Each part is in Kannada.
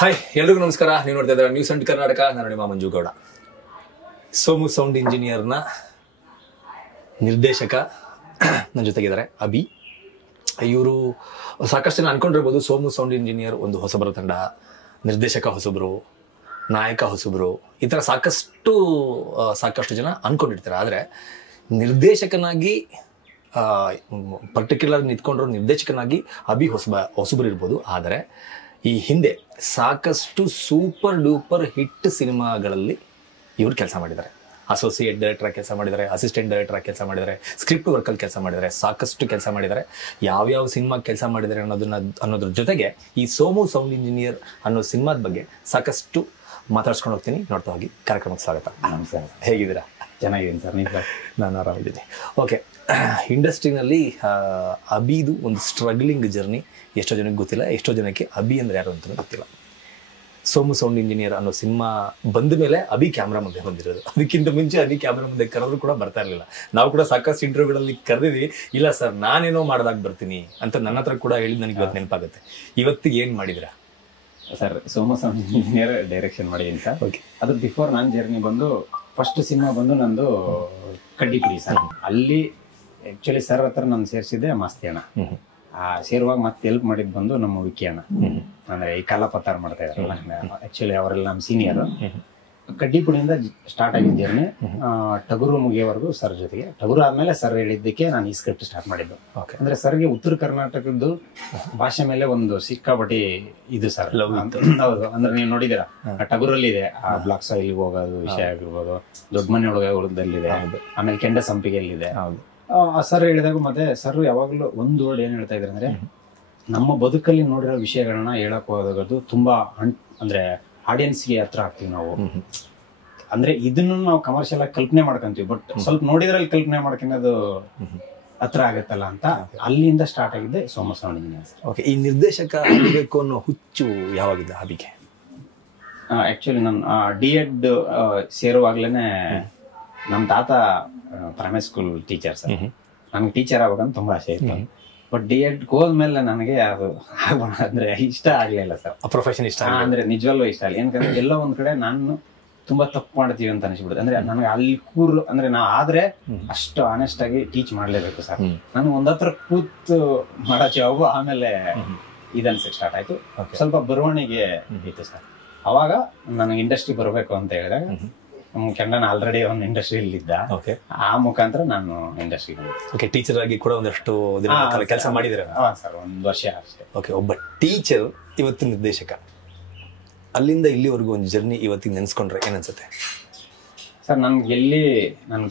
ಹಾಯ್ ಎಲ್ರಿಗೂ ನಮಸ್ಕಾರ. ನೀವು ನೋಡ್ತಾ ಇದ್ದೀರಾ ನ್ಯೂಸ್ ಅಂಡ್ ಕರ್ನಾಟಕ. ನಾನು ನಿಮ್ಮ ಮಂಜುಗೌಡ. ಸೋಮು ಸೌಂಡ್ ಇಂಜಿನಿಯರ್ನ ನಿರ್ದೇಶಕ ನನ್ನ ಜೊತೆಗಿದ್ದಾರೆ ಅಭಿ. ಇವರು ಸಾಕಷ್ಟು ಜನ ಅನ್ಕೊಂಡಿರ್ಬೋದು ಸೋಮು ಸೌಂಡ್ ಇಂಜಿನಿಯರ್ ಒಂದು ಹೊಸಬರ ತಂಡ, ನಿರ್ದೇಶಕ ಹೊಸಬರು, ನಾಯಕ ಹೊಸಬರು, ಈ ಥರ ಸಾಕಷ್ಟು ಜನ ಅನ್ಕೊಂಡಿರ್ತಾರೆ. ಆದರೆ ನಿರ್ದೇಶಕನಾಗಿ ಪರ್ಟಿಕ್ಯುಲರ್ ನಿಂತ್ಕೊಂಡಿರೋ ನಿರ್ದೇಶಕನಾಗಿ ಅಭಿ ಹೊಸಬರು ಇರ್ಬೋದು. ಆದರೆ ಈ ಹಿಂದೆ ಸಾಕಷ್ಟು ಸೂಪರ್ ಡೂಪರ್ ಹಿಟ್ ಸಿನಿಮಾಗಳಲ್ಲಿ ಇವರು ಕೆಲಸ ಮಾಡಿದ್ದಾರೆ. ಅಸೋಸಿಯೇಟ್ ಡೈರೆಕ್ಟರ್ ಕೆಲಸ ಮಾಡಿದ್ದಾರೆ, ಅಸಿಸ್ಟೆಂಟ್ ಡೈರೆಕ್ಟರ್ ಕೆಲಸ ಮಾಡಿದ್ದಾರೆ, ಸ್ಕ್ರಿಪ್ಟ್ ವರ್ಕಲ್ಲಿ ಕೆಲಸ ಮಾಡಿದ್ದಾರೆ, ಸಾಕಷ್ಟು ಕೆಲಸ ಮಾಡಿದ್ದಾರೆ. ಯಾವ್ಯಾವ ಸಿನಿಮಾ ಕೆಲಸ ಮಾಡಿದ್ದಾರೆ ಅನ್ನೋದ್ರ ಜೊತೆಗೆ ಈ ಸೋಮು ಸೌಂಡ್ ಇಂಜಿನಿಯರ್ ಅನ್ನೋ ಸಿನಿಮಾದ ಬಗ್ಗೆ ಸಾಕಷ್ಟು ಮಾತಾಡ್ಸ್ಕೊಂಡು ಹೋಗ್ತೀನಿ. ನೋಡ್ತಾ ಹೋಗಿ. ಕಾರ್ಯಕ್ರಮಕ್ಕೆ ಸ್ವಾಗತ. ನಮಸ್ಕಾರ. ಹೇಗಿದ್ದೀರಾ? ಚೆನ್ನಾಗಿದ್ದೀನಿ ಸರ್. ನೀವು? ನಾನು ಆರಾಮಿದ್ದೀನಿ. ಓಕೆ, ಇಂಡಸ್ಟ್ರಿನಲ್ಲಿ ಅಭಿದು ಒಂದು ಸ್ಟ್ರಗ್ಲಿಂಗ್ ಜರ್ನಿ ಎಷ್ಟೋ ಜನಕ್ಕೆ ಗೊತ್ತಿಲ್ಲ. ಎಷ್ಟೋ ಜನಕ್ಕೆ ಅಭಿ ಅಂದರೆ ಯಾರು ಅಂತಲೂ ಗೊತ್ತಿಲ್ಲ. ಸೋಮು ಸೌಂಡ್ ಇಂಜಿನಿಯರ್ ಅನ್ನೋ ಸಿನಿಮಾ ಬಂದ ಮೇಲೆ ಅಭಿ ಕ್ಯಾಮ್ರಾ ಮುಂದೆ ಬಂದಿರೋದು. ಅದಕ್ಕಿಂತ ಮುಂಚೆ ಅಭಿ ಕ್ಯಾಮ್ರಾ ಮುಂದೆ ಕರೆದ್ರು ಕೂಡ ಬರ್ತಾ ಇರಲಿಲ್ಲ. ನಾವು ಕೂಡ ಸಾಕಷ್ಟು ಇಂಟರ್ವ್ಯೂಗಳಲ್ಲಿ ಕರೆದಿದ್ವಿ. ಇಲ್ಲ ಸರ್, ನಾನೇನೋ ಮಾಡಿದಾಗ ಬರ್ತೀನಿ ಅಂತ ನನ್ನ ಹತ್ರ ಕೂಡ ಹೇಳಿದ್ ನನಗೆ ಇವತ್ತು ನೆನಪಾಗುತ್ತೆ. ಇವತ್ತಿಗೆ ಏನು ಮಾಡಿದಿರಾ sir? Somu sound engineer direction ಮಾಡಿದ್ದೀನಿ ಸರ್. ಓಕೆ, ಅದು ಬಿಫೋರ್ ನನ್ನ ಜರ್ನಿ ಬಂದು ಫಸ್ಟ್ ಸಿನಿಮಾ ಬಂದು ನಂದು ಕಡ್ಡಿಪುಡಿ ಸರ್. ಅಲ್ಲಿ ಆಕ್ಚುಲಿ ಸರ್ ಹತ್ರ ನಾನು ಸೇರಿಸಿದ್ದೆ ಮಾಸ್ತಿ ಅಣ್ಣ. ಸೇರುವಾಗ ಮತ್ತೆ ಹೆಲ್ಪ್ ಮಾಡಿದ್ ಬಂದು ನಮ್ಮ ವಿಕ್ಕಿ ಅಣ್ಣ. ಅಂದ್ರೆ ಈ ಕಲಾಪತ್ತಾರ ಮಾಡ್ತಾ ಇದ್ರಲ್ಲ, ಆಕ್ಚುಲಿ ಅವರೆಲ್ಲ ನಮ್ಮ ಸೀನಿಯರ್. ಕಡ್ಡಿಪುಡಿಯಿಂದ ಸ್ಟಾರ್ಟ್ ಆಗಿದ್ದ ಜರ್ನಿ ಟಗರು ಮುಗಿಯೋವರೆಗೂ ಸರ್ ಜೊತೆಗೆ. ಟಗರು ಆದ್ಮೇಲೆ ಸರ್ ಹೇಳಿದ್ದಕ್ಕೆ ನಾನು ಈ ಸ್ಕ್ರಿಪ್ಟ್ ಸ್ಟಾರ್ಟ್ ಮಾಡಿದ್ದು. ಅಂದ್ರೆ ಸರ್ಗೆ ಉತ್ತರ ಕರ್ನಾಟಕದ್ದು ಭಾಷೆ ಮೇಲೆ ಒಂದು ಸಿಕ್ಕಾಪಟ್ಟಿ ಇದು ಸರ್. ಹೌದು, ಅಂದ್ರೆ ನೀವು ನೋಡಿದಿರಾ ಟಗರಲ್ಲಿ ಇದೆ ಆ ಬ್ಲಾಕ್ ಸಾಯಿಲ್ಗೆ ಹೋಗೋದು ವಿಷಯ ಆಗಿರ್ಬೋದು, ದೊಡ್ಡ ಮನೆ ಹುಡುಗದಲ್ಲಿದೆ, ಆಮೇಲೆ ಕೆಂಡ ಸಂಪಿಗೆಯಲ್ಲಿದೆ. ಸರ್ ಹೇಳಿದಾಗ ಮತ್ತೆ ಸರ್ ಯಾವಾಗಲೂ ಒಂದು ವರ್ಡ್ ಏನ್ ಹೇಳ್ತಾ ಇದ್ರೆ ಅಂದ್ರೆ ನಮ್ಮ ಬದುಕಲ್ಲಿ ನೋಡಿರೋ ವಿಷಯಗಳನ್ನ ಹೇಳಕ್ ಹೋಗೋದು ತುಂಬಾ ಅಂದ್ರೆ ಆಡಿಯನ್ಸ್ಗೆ ಹತ್ರ ಆಗ್ತೀವಿ ನಾವು. ಅಂದ್ರೆ ಇದನ್ನು ನಾವು ಕಮರ್ಷಿಯಲ್ ಆಗಿ ಕಲ್ಪನೆ ಮಾಡ್ಕೊಂತೀವಿ, ಬಟ್ ಸ್ವಲ್ಪ ನೋಡಿದ್ರಲ್ಲಿ ಕಲ್ಪನೆ ಮಾಡ್ಕೊಳ್ಳೋದು ಹತ್ರ ಆಗತ್ತಲ್ಲ ಅಂತ ಅಲ್ಲಿಂದ ಸ್ಟಾರ್ಟ್ ಆಗಿದ್ದೆ ಸೋಮು ಸೌಂಡ್ ಇಂಜಿನಿಯರ್. ಓಕೆ, ಈ ನಿರ್ದೇಶಕ ಆಗಬೇಕು ಅನ್ನೋ ಹುಚ್ಚು ಯಾವಾಗಿದ್ದ ಅಭಿಗೆ? ಆಕ್ಚುಲಿ ನಾನು ಡಿ.ಎಡ್ ಸೇರುವಾಗ್ಲೇನೆ ನಮ್ಮ ತಾತ ಪ್ರೈಮರಿ ಸ್ಕೂಲ್ ಟೀಚರ್ ಸರ್. ನನ್ಗೆ ಟೀಚರ್ ಆಗ್ಬೇಕಂತ ತುಂಬಾ ಆಸೆ ಇತ್ತು. ಬಟ್ ಡಿ.ಎಡ್ ಹೋದ್ಮೇಲೆ ನನಗೆ ಅದು ಅಂದ್ರೆ ಇಷ್ಟ ಆಗ್ಲಿಲ್ಲ ಸರ್. ಪ್ರೊಫೆಷನ್ ಇಷ್ಟ ಅಂದ್ರೆ ನಿಜವಲ್ಲೂ ಇಷ್ಟ ಆಗಲಿ. ಏನಂದ್ರೆ ಎಲ್ಲೋ ಒಂದ್ ಕಡೆ ನಾನು ತುಂಬಾ ತಪ್ಪು ಮಾಡ್ತೀವಿ ಅಂತ ಅನಿಸ್ಬಿಡುತ್ತೆ. ಅಂದ್ರೆ ನನಗೆ ಅಲ್ಲಿ ಅಂದ್ರೆ ನಾ ಆದ್ರೆ ಅಷ್ಟು ಆನೆಸ್ಟ್ ಆಗಿ ಟೀಚ್ ಮಾಡ್ಲೇಬೇಕು ಸರ್. ನಾನು ಒಂದತ್ರ ಕೂತು ಮಾಡೋ ಜಾಬ್ ಆಮೇಲೆ ಇದನ್ಸಕ್ ಸ್ಟಾರ್ಟ್ ಆಯ್ತು. ಸ್ವಲ್ಪ ಬರವಣಿಗೆ ಇತ್ತು ಸರ್. ಅವಾಗ ನನಗೆ ಇಂಡಸ್ಟ್ರಿ ಬರಬೇಕು ಅಂತ ಹೇಳಿದಾಗ ನಮ್ಮ ಕೆಂಡನ ಆಲ್ರೆಡಿ ಒಂದು ಇಂಡಸ್ಟ್ರಿಯಲ್ಲಿ ಇದ್ದ. ಆ ಮುಖಾಂತರ ನಾನು ಇಂಡಸ್ಟ್ರಿ ಬಂದೆ. ಟೀಚರ್ ಆಗಿ ಕೂಡ ಒಂದಷ್ಟು ಕೆಲಸ ಮಾಡಿದ್ರೆ ಸರ್, 1 ವರ್ಷ ಅಷ್ಟೇ. ಓಕೆ, ಒಬ್ಬ ಟೀಚರ್ ಇವತ್ತು ನಿರ್ದೇಶಕ, ಅಲ್ಲಿಂದ ಇಲ್ಲಿವರೆಗೂ ಒಂದು ಜರ್ನಿ ಇವತ್ತಿಗೆ ನೆನ್ಸ್ಕೊಂಡ್ರೆ ಏನನ್ಸುತ್ತೆ ಸರ್? ನನ್ಗೆ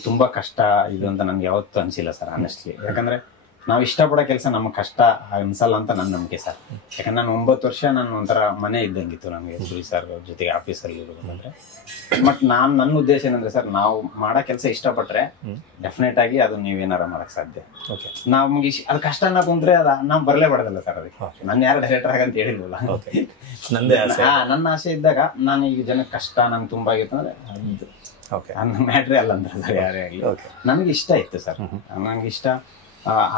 ತುಂಬಾ ಕಷ್ಟ ಇದು ಅಂತ ನನ್ಗೆ ಯಾವತ್ತೂ ಅನ್ಸಿಲ್ಲ ಸರ್, ಆನೆಸ್ಟ್ಲಿ. ಯಾಕಂದ್ರೆ ನಾವು ಇಷ್ಟಪಡೋ ಕೆಲಸ ನಮ್ಗೆ ಕಷ್ಟ ಅನ್ಸಲ್ಲ ಅಂತ ನನ್ನ ನಂಬಿಕೆ ಸರ್. ಯಾಕಂದ್ರೆ ನಾನು 9 ವರ್ಷ ನಾನು ಒಂಥರ ಮನೆ ಇದ್ದಂಗಿತ್ತು ನಮಗೆ ಗುರಿ ಸರ್ ಜೊತೆಗೆ ಆಫೀಸಲ್ಲಿ ಇರೋದಂದ್ರೆ. ಬಟ್ ನನ್ನ ಉದ್ದೇಶ ಏನಂದ್ರೆ ಸರ್, ನಾವು ಮಾಡೋ ಕೆಲಸ ಇಷ್ಟಪಟ್ರೆ ಡೆಫಿನೆಟ್ ಆಗಿ ಅದು ನೀವೇನಾರ ಮಾಡಕ್ ಸಾಧ್ಯ. ನಮ್ಗೆ ಅದು ಕಷ್ಟ ಅನ್ನೋ ಕುಂತ್ರೆ ನಾವ್ ಬರ್ಲೇಬಾರ್ದಲ್ಲ ಸರ್. ಅದಕ್ಕೆ ನಾನು ಯಾರು ಡೈರೆಕ್ಟರ್ ಆಗಂತ ಹೇಳಿಲ್ವಲ್ಲ. ನನ್ನ ಆಸೆ ಇದ್ದಾಗ ನಾನು ಈಗ ಜನಕ್ಕೆ ಕಷ್ಟ ನಂಗೆ ತುಂಬಾ ಆಗಿತ್ತು ಅಂದ್ರೆ ನನ್ನ ಮ್ಯಾಟ್ರೇ ಅಲ್ಲ ಅಂದ್ರೆ ಸರ್ ಯಾರೇ ಆಗಲಿ. ನನಗೆ ಇಷ್ಟ ಇತ್ತು ಸರ್. ನನಗೆ ಇಷ್ಟ,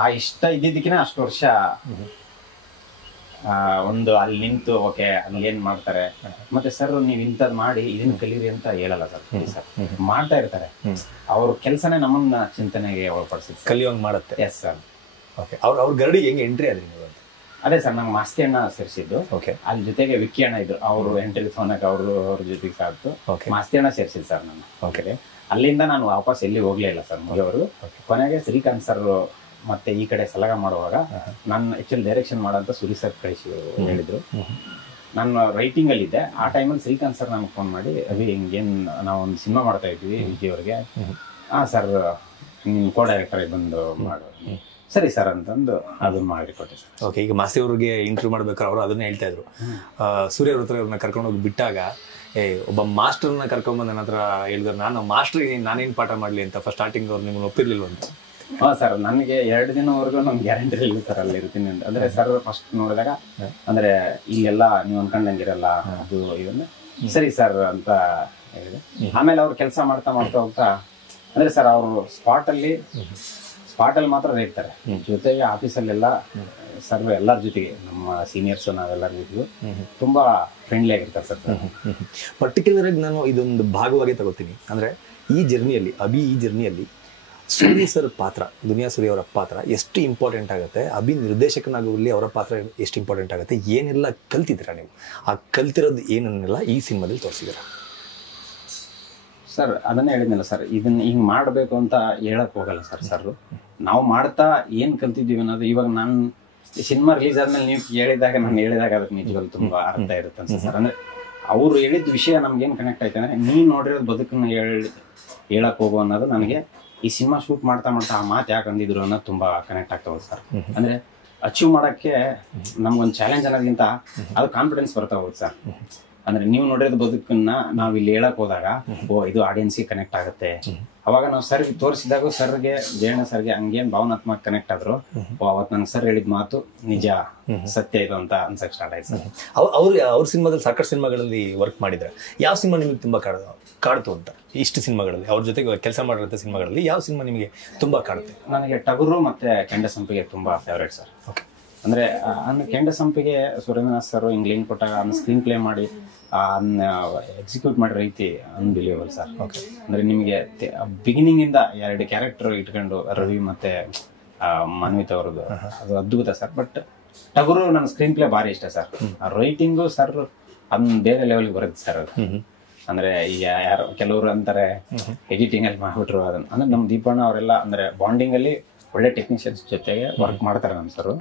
ಆ ಇಷ್ಟ ಇದ್ದಿದ್ದಕ್ಕಿನ ಅಷ್ಟು ವರ್ಷ ಒಂದು ಅಲ್ಲಿ ನಿಂತು ಓಕೆ ಅಲ್ಲಿ ಏನ್ ಮಾಡ್ತಾರೆ ಮತ್ತೆ ಸರ್ ನೀವ್ ಇಂಥದ್ ಮಾಡಿ ಇದನ್ನ ಕಲೀರಿ ಅಂತ ಹೇಳಲ್ಲ ಸರ್. ಸರ್ ಮಾಡ್ತಾ ಇರ್ತಾರೆ, ಅವ್ರ ಕೆಲ್ಸನೇ ನಮ್ಮನ್ನ ಚಿಂತನೆಗೆ ಒಳಪಡಿಸುತ್ತೆ, ಕಲಿಯೋಂಗ್ ಮಾಡುತ್ತೆ. Yes sir. ಓಕೆ, ಅವ್ರ ಗರಡಿ ಹೆಂಗೆ ಎಂಟ್ರಿ ಆದ್ರಿ ನೀವು? ಅದೇ ಸರ್, ನಂಗೆ ಮಾಸ್ತಿ ಅಣ್ಣ ಸೇರಿಸಿದ್ದು. ಅಲ್ಲಿ ಜೊತೆಗೆ ವಿಕ್ಕಿ ಅಣ್ಣ ಇದ್ರು, ಅವರು ಎಂಟ್ರಿ ತೋನಕ್ ಅವ್ರ ಜೊತೆಗೆ ಸಾಕ್ತು. ಮಾಸ್ತಿ ಅಣ್ಣ ಸೇರಿಸಿದ್ ಸರ್ ನಾನು. ಓಕೆ, ಅಲ್ಲಿಂದ ನಾನು ವಾಪಸ್ ಎಲ್ಲಿ ಹೋಗ್ಲೇ ಇಲ್ಲ ಸರ್ ಮುಗಿಯವರು. ಕೊನೆಗೆ ಶ್ರೀಕಾಂತ್ ಸರ್ ಮತ್ತೆ ಈ ಕಡೆ ಸಲಗ ಮಾಡುವಾಗ ನಾನು ಆಕ್ಚುಲಿ ಡೈರೆಕ್ಷನ್ ಮಾಡೋಂತ ಸುರಿ ಸರ್ ಕಳಿಸಿ ಹೇಳಿದ್ರು. ನಾನು ರೈಟಿಂಗ್ ಅಲ್ಲಿ ಇದ್ದೆ ಆ ಟೈಮಲ್ಲಿ. ಶ್ರೀಕಾಂತ್ ಸರ್ ನಮ್ಗೆ ಫೋನ್ ಮಾಡಿ, ಅಭಿ ಹಿಂಗೇನ್ ನಾವು ಒಂದು ಸಿನಿಮಾ ಮಾಡ್ತಾ ಇದ್ವಿ ವಿಜಯ್ ಅವ್ರಿಗೆ. ಸರ್ ನಿಮ್ ಕೋ ಡೈರೆಕ್ಟರ್ ಬಂದು ಮಾಡು. ಸರಿ ಸರ್ ಅಂತಂದು ಅದನ್ನ ಮಾಡಿಕೊಟ್ಟೆ ಸರ್. ಓಕೆ, ಈಗ ಮಾಸ್ತಿ ಅವ್ರಿಗೆ ಇಂಟರ್ವ್ಯೂ ಮಾಡ್ಬೇಕಾದ್ರೆ ಅವರು ಅದನ್ನೇ ಹೇಳ್ತಾ ಇದ್ರು. ಸೂರ್ಯ ಅವ್ರ ಹತ್ರ ಅವ್ರನ್ನ ಕರ್ಕೊಂಡು ಹೋಗಿ ಬಿಟ್ಟಾಗ ಒಬ್ಬ ಮಾಸ್ಟರ್ನ ಕರ್ಕೊಂಡ್ಬಂದು ನನ್ನ ಹತ್ರ ಹೇಳಿದ್ರು, ನಾನು ಮಾಸ್ಟರ್ಗೆ ನಾನೇನು ಪಾಠ ಮಾಡಲಿ ಅಂತ. ಫಸ್ಟ್ ಸ್ಟಾರ್ಟಿಂಗ್ ಅವ್ರು ನಿಮ್ಮನ್ನು ಒಪ್ಪಿರ್ಲಿಲ್ಲ ಅಂತ. ಸರ್, ನನಗೆ 2 ದಿನವರೆಗೂ ನಮ್ಗೆ ಗ್ಯಾರಂಟಿ ಇಲ್ಲ ಸರ್ ಅಲ್ಲಿ ಇರ್ತೀನಿ ಅಂತ. ಅಂದ್ರೆ ಸರ್ ಫಸ್ಟ್ ನೋಡಿದಾಗ ಅಂದ್ರೆ ಇಲ್ಲೆಲ್ಲ ನೀವು ಅನ್ಕೊಂಡಂಗಿರಲ್ಲ ಅದು ಇದನ್ನ. ಸರಿ ಸರ್ ಅಂತ ಹೇಳಿದೆ. ಆಮೇಲೆ ಅವ್ರು ಕೆಲಸ ಮಾಡ್ತಾ ಹೋಗ್ತಾ ಅಂದ್ರೆ ಸರ್ ಅವರು ಸ್ಪಾಟ್ ಅಲ್ಲಿ ಮಾತ್ರ ರೇಗ್ತಾರೆ, ಜೊತೆಗೆ ಆಫೀಸಲ್ಲೆಲ್ಲ ಸರ್ ಎಲ್ಲರ ಜೊತೆಗೆ ನಮ್ಮ ಸೀನಿಯರ್ಸ್ ನಾವೆಲ್ಲರ ಜೊತೆಗೂ ತುಂಬಾ ಫ್ರೆಂಡ್ಲಿ ಆಗಿರ್ತಾರೆ ಸರ್. ಪರ್ಟಿಕ್ಯುಲರ್ ಆಗಿ ನಾನು ಇದೊಂದು ಭಾಗವಾಗಿ ತಗೋತೀನಿ. ಅಂದ್ರೆ ಈ ಜರ್ನಿಯಲ್ಲಿ ಸೂರಿ ಸರ್ ಪಾತ್ರ, ದುನಿಯಾ ಸೂರಿ ಅವರ ಪಾತ್ರ ಎಷ್ಟು ಇಂಪಾರ್ಟೆಂಟ್ ಆಗುತ್ತೆ, ಅಭಿ ನಿರ್ದೇಶಕನಾಗುವಲ್ಲಿ ಅವರ ಪಾತ್ರ ಎಷ್ಟು ಇಂಪಾರ್ಟೆಂಟ್ ಆಗುತ್ತೆ, ಏನೆಲ್ಲ ಕಲ್ತಿದ್ದೀರಾ ನೀವು, ಆ ಕಲ್ತಿರೋದು ಏನನ್ನೆಲ್ಲ ಈ ಸಿನಿಮಾದಲ್ಲಿ ತೋರಿಸಿದ್ದೀರಾ? ಸರ್ ಅದನ್ನೇ ಹೇಳಿದ್ನಲ್ಲ ಸರ್, ಇದನ್ನ ಹಿಂಗ್ ಮಾಡ್ಬೇಕು ಅಂತ ಹೇಳಕ್ ಹೋಗಲ್ಲ ಸರ್. ನಾವು ಮಾಡ್ತಾ ಏನ್ ಕಲ್ತಿದ್ದೀವಿ ಅನ್ನೋದು ಇವಾಗ ನಾನು ಸಿನಿಮಾ ರಿಲೀಸ್ ಆದ್ಮೇಲೆ ನೀವು ಹೇಳಿದಾಗ ಅದಕ್ಕೆ ನಿಜವಾಗ್ಲೂ ತುಂಬಾ ಅರ್ಥ ಇರುತ್ತೆ ಅನ್ಸುತ್ತೆ ಸರ್. ಅಂದ್ರೆ ಅವ್ರು ಹೇಳಿದ ವಿಷಯ ನಮ್ಗೇನ್ ಕನೆಕ್ಟ್ ಆಯ್ತು ಅಂದ್ರೆ, ನೀನ್ ನೋಡಿರೋದು ಬದುಕನ್ನ ಹೇಳಕ್ ಹೋಗು ಅನ್ನೋದು ನನಗೆ ಈ ಸಿನಿಮಾ ಶೂಟ್ ಮಾಡ್ತಾ ಆ ಮಾತು ಯಾಕೆ ಅಂದಿದ್ರು ಅನ್ನೋದು ತುಂಬಾ ಕನೆಕ್ಟ್ ಆಗ್ತಾ ಹೋಗುತ್ತೆ ಸರ್. ಅಂದ್ರೆ ಅಚೀವ್ ಮಾಡಕ್ಕೆ ನಮ್ಗೊಂದು ಚಾಲೆಂಜ್ ಅನ್ನೋದಕ್ಕಿಂತ ಅದು ಕಾನ್ಫಿಡೆನ್ಸ್ ಬರ್ತಾ ಹೋಗುತ್ತೆ ಸರ್. ಅಂದ್ರೆ ನೀವು ನೋಡಿರೋದು ಬದುಕನ್ನ ನಾವ್ ಇಲ್ಲಿ ಹೇಳಕ್ ಹೋದಾಗ ಇದು ಆಡಿಯನ್ಸ್ಗೆ ಕನೆಕ್ಟ್ ಆಗುತ್ತೆ. ಅವಾಗ ನಾವು ಸರ್ಗೆ ತೋರಿಸಿದಾಗ ಸರ್ಗೆ ಜಯಣ್ಣ ಸರ್ಗೆ ಹಂಗೇನ್ ಭಾವನಾತ್ಮಕ ಕನೆಕ್ಟ್ ಆದ್ರು, ಅವತ್ತು ನನ್ಗೆ ಸರ್ ಹೇಳಿದ ಮಾತು ನಿಜ ಸತ್ಯ ಇದು ಅಂತ ಅನ್ಸಕ್ ಸ್ಟಾರ್ಟ್ ಆಯ್ತು ಸರ್. ಅವ್ರ ಸಿನಿಮಾದಲ್ಲಿ ಸಾಕಷ್ಟು ಸಿನಿಮಾಗಳಲ್ಲಿ ವರ್ಕ್ ಮಾಡಿದ್ರೆ ಯಾವ ಸಿನಿಮಾ ನಿಮಗೆ ತುಂಬಾ ಕಾಡ್ತು ಅಂತ? ಇಷ್ಟು ಸಿನಿಮಾಗಳಲ್ಲಿ ಅವ್ರ ಜೊತೆಗೆ ಕೆಲಸ ಮಾಡಿರೋ ಸಿನಿಮಾಗಳಲ್ಲಿ ಯಾವ ಸಿನಿಮಾ ನಿಮಗೆ ತುಂಬಾ ಕಾಡುತ್ತೆ? ನನಗೆ ಟಗರು ಮತ್ತೆ ಕೆಂಡ ಸಂಪಿಗೆ ತುಂಬಾ ಫೇವ್ರೇಟ್ ಸರ್. ಅಂದ್ರೆ ಕೆಂಡ ಸಂಪಿಗೆ ಸುರೇಂದ್ರನಾಥ್ ಸರ್ ಇಂಗ್ಲಿಂಗ್ ಕೊಟ್ಟಾಗ ಸ್ಕ್ರೀನ್ ಪ್ಲೇ ಮಾಡಿ ಎಕ್ಸಿಕ್ಯೂಟ್ ಮಾಡೋ ರೀತಿ ಅನ್ಬಿಲಿಯಬಲ್ ಸರ್. ಅಂದ್ರೆ ನಿಮಗೆ ಬಿಗಿನಿಂಗ್ ಇಂದ 2 ಕ್ಯಾರೆಕ್ಟರ್ ಇಟ್ಕೊಂಡು ರವಿ ಮತ್ತೆ ಮಾನ್ವಿತ್ ಅವ್ರದ್ದು ಅದು ಅದ್ಭುತ ಸರ್. ಬಟ್ ಟಗರು ನನ್ನ ಸ್ಕ್ರೀನ್ ಪ್ಲೇ ಭಾರಿ ಇಷ್ಟ ಸರ್. ರೈಟಿಂಗು ಸರ್ ಅದನ್ನ ಬೇರೆ ಲೆವೆಲ್ಗೆ ಬರುತ್ತೆ ಸರ್. ಅದು ಅಂದ್ರೆ ಈಗ ಯಾರು ಕೆಲವರು ಅಂತಾರೆ ಎಡಿಟಿಂಗ್ ಅಲ್ಲಿ ಮಾಡ್ಬಿಟ್ರು ಅದನ್ನ. ಅಂದ್ರೆ ನಮ್ ದೀಪಣ್ಣ ಅವರೆಲ್ಲ ಅಂದ್ರೆ ಬಾಂಡಿಂಗ್ ಅಲ್ಲಿ ಒಳ್ಳೆ ಟೆಕ್ನಿಷಿಯನ್ಸ್ ಜೊತೆಗೆ ವರ್ಕ್ ಮಾಡ್ತಾರೆ ನಮ್ ಸರ್.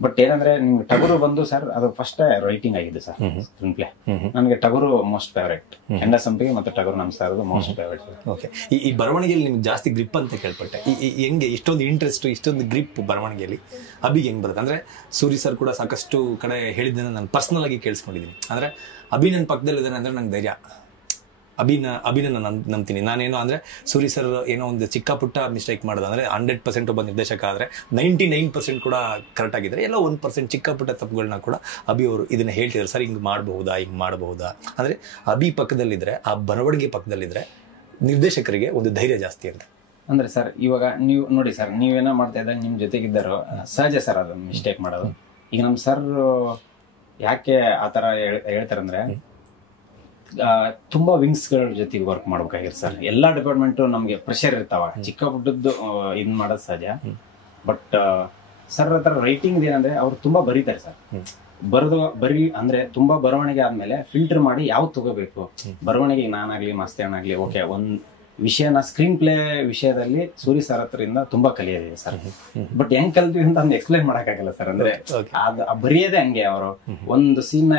ಬಟ್ ಏನಂದ್ರೆ ನಿಮ್ಗೆ ಟಗರು ಬಂದು ಸರ್ ಅದು ಫಸ್ಟ್ ರೈಟಿಂಗ್ ಆಗಿದೆ ಸರ್ ಸ್ಕ್ರೀನ್ ಪ್ಲೇ. ನನಗೆ ಟಗರು ಮೋಸ್ಟ್ ಫೇವರೇಟ್, ಕೆಂಡ ಸಂಪಿಗೆ ಮತ್ತೆ ಟಗರು ನಮ್ ಸರ್ ಮೋಸ್ಟ್ ಫೇವರೇಟ್. ಓಕೆ, ಈ ಬರವಣಿಗೆಯಲ್ಲಿ ನಿಮ್ಗೆ ಜಾಸ್ತಿ ಗ್ರಿಪ್ ಅಂತ ಕೇಳ್ಪಟ್ಟೆ. ಹೆಂಗೆ ಇಷ್ಟೊಂದು ಇಂಟ್ರೆಸ್ಟ್, ಇಷ್ಟೊಂದು ಗ್ರಿಪ್ ಬರವಣಿಗೆಯಲ್ಲಿ ಅಭಿಗೆ ಹೆಂಗ್ ಬರುತ್ತೆ? ಅಂದ್ರೆ ಸೂರಿ ಸರ್ ಕೂಡ ಸಾಕಷ್ಟು ಕಡೆ ಹೇಳಿದ್ದನ್ನ ನಾನು ಪರ್ಸನಲ್ ಆಗಿ ಕೇಳಿಸ್ಕೊಂಡಿದ್ದೀನಿ. ಅಂದ್ರೆ ಅಭಿ ನನ್ನ ಪಕ್ಕದಲ್ಲಿದ್ದಾನೆ ಅಂದ್ರೆ ನಂಗೆ ಧೈರ್ಯ, ಅಭಿನ ನಾನು ನಂಬ್ತೀನಿ. ನಾನೇನೋ ಅಂದರೆ ಸೂರಿ ಸರ್ ಏನೋ ಒಂದು ಚಿಕ್ಕ ಪುಟ್ಟ ಮಿಸ್ಟೇಕ್ ಮಾಡೋದು ಅಂದರೆ 100% ಒಬ್ಬ ನಿರ್ದೇಶಕ ಆದರೆ 99% ಕೂಡ ಕರೆಕ್ಟ್ ಆಗಿದ್ದಾರೆ. ಎಲ್ಲ 1% ಚಿಕ್ಕ ಪುಟ್ಟ ತಪ್ಪುಗಳನ್ನ ಕೂಡ ಅಭಿ ಅವರು ಇದನ್ನು ಹೇಳ್ತಿದ್ದಾರೆ, ಸರ್ ಹಿಂಗೆ ಮಾಡಬಹುದಾ ಅಂದರೆ ಅಭಿ ಪಕ್ಕದಲ್ಲಿದ್ದರೆ, ಆ ಬರವಣಿಗೆ ಪಕ್ಕದಲ್ಲಿದ್ದರೆ ನಿರ್ದೇಶಕರಿಗೆ ಒಂದು ಧೈರ್ಯ ಜಾಸ್ತಿ ಅಂತ. ಅಂದರೆ ಸರ್ ಇವಾಗ ನೀವು ನೋಡಿ ಸರ್, ನೀವೇನೋ ಮಾಡ್ತಾ ಇದ್ದಾಗ ನಿಮ್ಮ ಜೊತೆಗಿದ್ದಾರೋ ಸಹಜ ಸರ್ ಅದು ಮಿಸ್ಟೇಕ್ ಮಾಡೋದು. ಈಗ ನಮ್ಮ ಸರ್ ಯಾಕೆ ಆ ಥರ ಹೇಳ್ತಾರಂದ್ರೆ, ತುಂಬಾ ವಿಂಗ್ಸ್ ಗಳ ಜೊತೆಗೆ ವರ್ಕ್ ಮಾಡ್ಬೇಕಾಗಿರ್ ಸರ್. ಎಲ್ಲಾ ಡಿಪಾರ್ಟ್ಮೆಂಟ್ ನಮ್ಗೆ ಪ್ರೆಷರ್ ಇರ್ತಾವ, ಚಿಕ್ಕ ಪುಟ್ಟದ್ದು ಇದ್ ಮಾಡೋದು ಸಹಜ. ಬಟ್ ಸರ್ ಹತ್ರ ರೈಟಿಂಗ್ ಏನಂದ್ರೆ ಅವ್ರು ತುಂಬಾ ಬರೀತಾರೆ ಸರ್. ಬರೀ ಅಂದ್ರೆ ತುಂಬಾ ಬರವಣಿಗೆ ಆದ್ಮೇಲೆ ಫಿಲ್ಟರ್ ಮಾಡಿ ಯಾವ್ದು ತಗೋಬೇಕು, ಬರವಣಿಗೆ ನಾನಾಗ್ಲಿ ಮಾಸ್ತಿ ಅಣ್ಣಾಗ್ಲಿ ಓಕೆ ಒಂದ್ ವಿಷಯನ ಸ್ಕ್ರೀನ್ ಪ್ಲೇ ವಿಷಯದಲ್ಲಿ ಸೂರಿ ಸರ್ ಹತ್ರದಿಂದ ತುಂಬಾ ಕಲಿಯೋದಿದೆ ಸರ್. ಬಟ್ ಹೆಂಗ್ ಕಲ್ತೀವಿ ಅಂತ ಅಂದ್ ಎಕ್ಸ್ಪ್ಲೈನ್ ಮಾಡಕ್ಕಾಗಲ್ಲ ಸರ್. ಅಂದ್ರೆ ಬರೆಯೋದೇ ಹಂಗೆ. ಅವರು ಒಂದು ಸೀನ್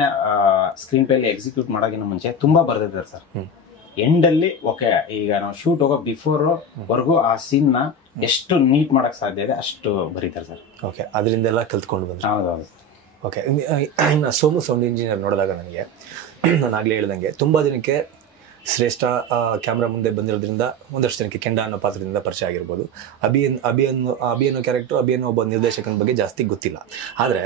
ಸ್ಕ್ರೀನ್ ಪ್ಲೇ ಎಕ್ಸಿಕ್ಯೂಟ್ ಮಾಡೋಕಿನ ಮುಂಚೆ ತುಂಬಾ ಬರ್ದಿದ್ದಾರೆ ಸರ್. ಎಂಡ್ ಅಲ್ಲಿ ಓಕೆ ಈಗ ನಾವು ಶೂಟ್ ಹೋಗೋ ಬಿಫೋರ್ ವರ್ಗು ಆ ಸೀನ್ ನ ಎಷ್ಟು ನೀಟ್ ಮಾಡಕ್ ಸಾಧ್ಯ ಇದೆ ಅಷ್ಟು ಬರೀತಾರೆ ಸರ್. ಓಕೆ, ಅದರಿಂದೆಲ್ಲ ಕಲ್ತ್ಕೊಂಡು ಬಂದ್ರೆ. ಹೌದೌದು. ಓಕೆ, ಸೋಮು ಸೌಂಡ್ ಇಂಜಿನಿಯರ್ ನೋಡಿದಾಗ ನನಗೆ, ನಾನು ಆಗ್ಲೇ ಹೇಳ್ದಂಗೆ ತುಂಬಾ ಜನಕ್ಕೆ ಶ್ರೇಷ್ಠ ಕ್ಯಾಮ್ರಾ ಮುಂದೆ ಬಂದಿರೋದ್ರಿಂದ ಒಂದಷ್ಟು ಜನಕ್ಕೆ ಕೆಂಡ ಅನ್ನೋ ಪಾತ್ರದಿಂದ ಪರಿಚಯ ಆಗಿರ್ಬೋದು. ಅಭಿ ಅನ್ನೋ ಕ್ಯಾರೆಕ್ಟರ್, ಅಭಿ ಅನ್ನೋ ಒಬ್ಬ ನಿರ್ದೇಶಕನ ಬಗ್ಗೆ ಜಾಸ್ತಿ ಗೊತ್ತಿಲ್ಲ. ಆದರೆ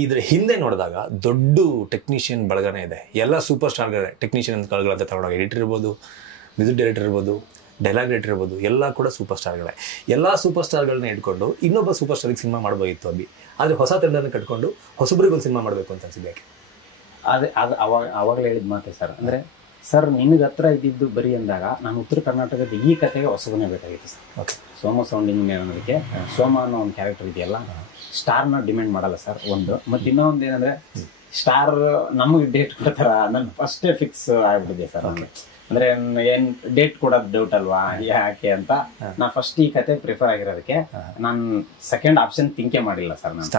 ಇದ್ರ ಹಿಂದೆ ನೋಡಿದಾಗ ದೊಡ್ಡ ಟೆಕ್ನಿಷಿಯನ್ ಬಳಗನೇ ಇದೆ. ಎಲ್ಲ ಸೂಪರ್ ಸ್ಟಾರ್ಗಳೇ ಟೆಕ್ನಿಷಿಯನ್ ಅಂತ ತಗೊಂಡಾಗ ಎಡಿಟರ್ ಇರ್ಬೋದು, ಮ್ಯೂಸಿಕ್ ಡೈರೆಕ್ಟರ್ ಇರ್ಬೋದು, ಡೈಲಾಗ್ ರೈಟರ್ ಇರ್ಬೋದು, ಎಲ್ಲ ಕೂಡ ಸೂಪರ್ ಸ್ಟಾರ್ಗಳೇ. ಎಲ್ಲ ಸೂಪರ್ ಸ್ಟಾರ್ಗಳನ್ನ ಇಟ್ಕೊಂಡು ಇನ್ನೊಬ್ಬ ಸೂಪರ್ ಸ್ಟಾರಿಗೆ ಸಿನಿಮಾ ಮಾಡ್ಬೋದಿತ್ತು ಅಭಿ. ಆದರೆ ಹೊಸ ತಂಡನ ಕಟ್ಕೊಂಡು ಹೊಸಬ್ರಿಗೆ ಒಂದು ಸಿನಿಮಾ ಮಾಡಬೇಕು ಅಂತ ಅನ್ಸಿದ್ದು ಯಾಕೆ? ಅದು ಅವಾಗಲೇ ಹೇಳಿದ ಮಾತೆ ಸರ್. ಅಂದರೆ ಸರ್ ನಿನಗೆ ಹತ್ರ ಇದ್ದಿದ್ದು ಬರೀ ಅಂದಾಗ ನಾನು ಉತ್ತರ ಕರ್ನಾಟಕದ ಈ ಕಥೆಗೆ ಹೊಸಬನೇ ಬೇಕಾಗಿತ್ತು ಸರ್. ಓಕೆ, ಸೋಮ ಸೌಂಡ್ ಇಂಜಿನಿಯರ್ ಅನ್ನೋದಕ್ಕೆ ಸೋಮ ಅನ್ನೋ ಒಂದು ಕ್ಯಾರೆಕ್ಟರ್ ಇದೆಯಲ್ಲ, ಸ್ಟಾರ್ನ ಡಿಮ್ಯಾಂಡ್ ಮಾಡಲ್ಲ ಸರ್ ಒಂದು. ಮತ್ತು ಇನ್ನೊಂದು ಏನಂದರೆ ಸ್ಟಾರ್ ನಮಗೆ ಡೇಟ್ ಕೊಡ್ತಾರ, ನನ್ನ ಫಸ್ಟೇ ಫಿಕ್ಸ್ ಆಗಿಬಿಟ್ಟಿದೆ ಸರ್. ಅಂದರೆ ಏನು ಡೇಟ್ ಕೊಡೋದು ಡೌಟ್ ಅಲ್ವಾ ಯಾಕೆ ಅಂತ ನಾ ಫಸ್ಟ್ ಈ ಕತೆ ಪ್ರಿಫರ್ ಆಗಿರೋದಕ್ಕೆ ನಾನು ಸೆಕೆಂಡ್ ಆಪ್ಷನ್ ಥಿಂಕೇ ಮಾಡಿಲ್ಲ ಸರ್. ನಾನು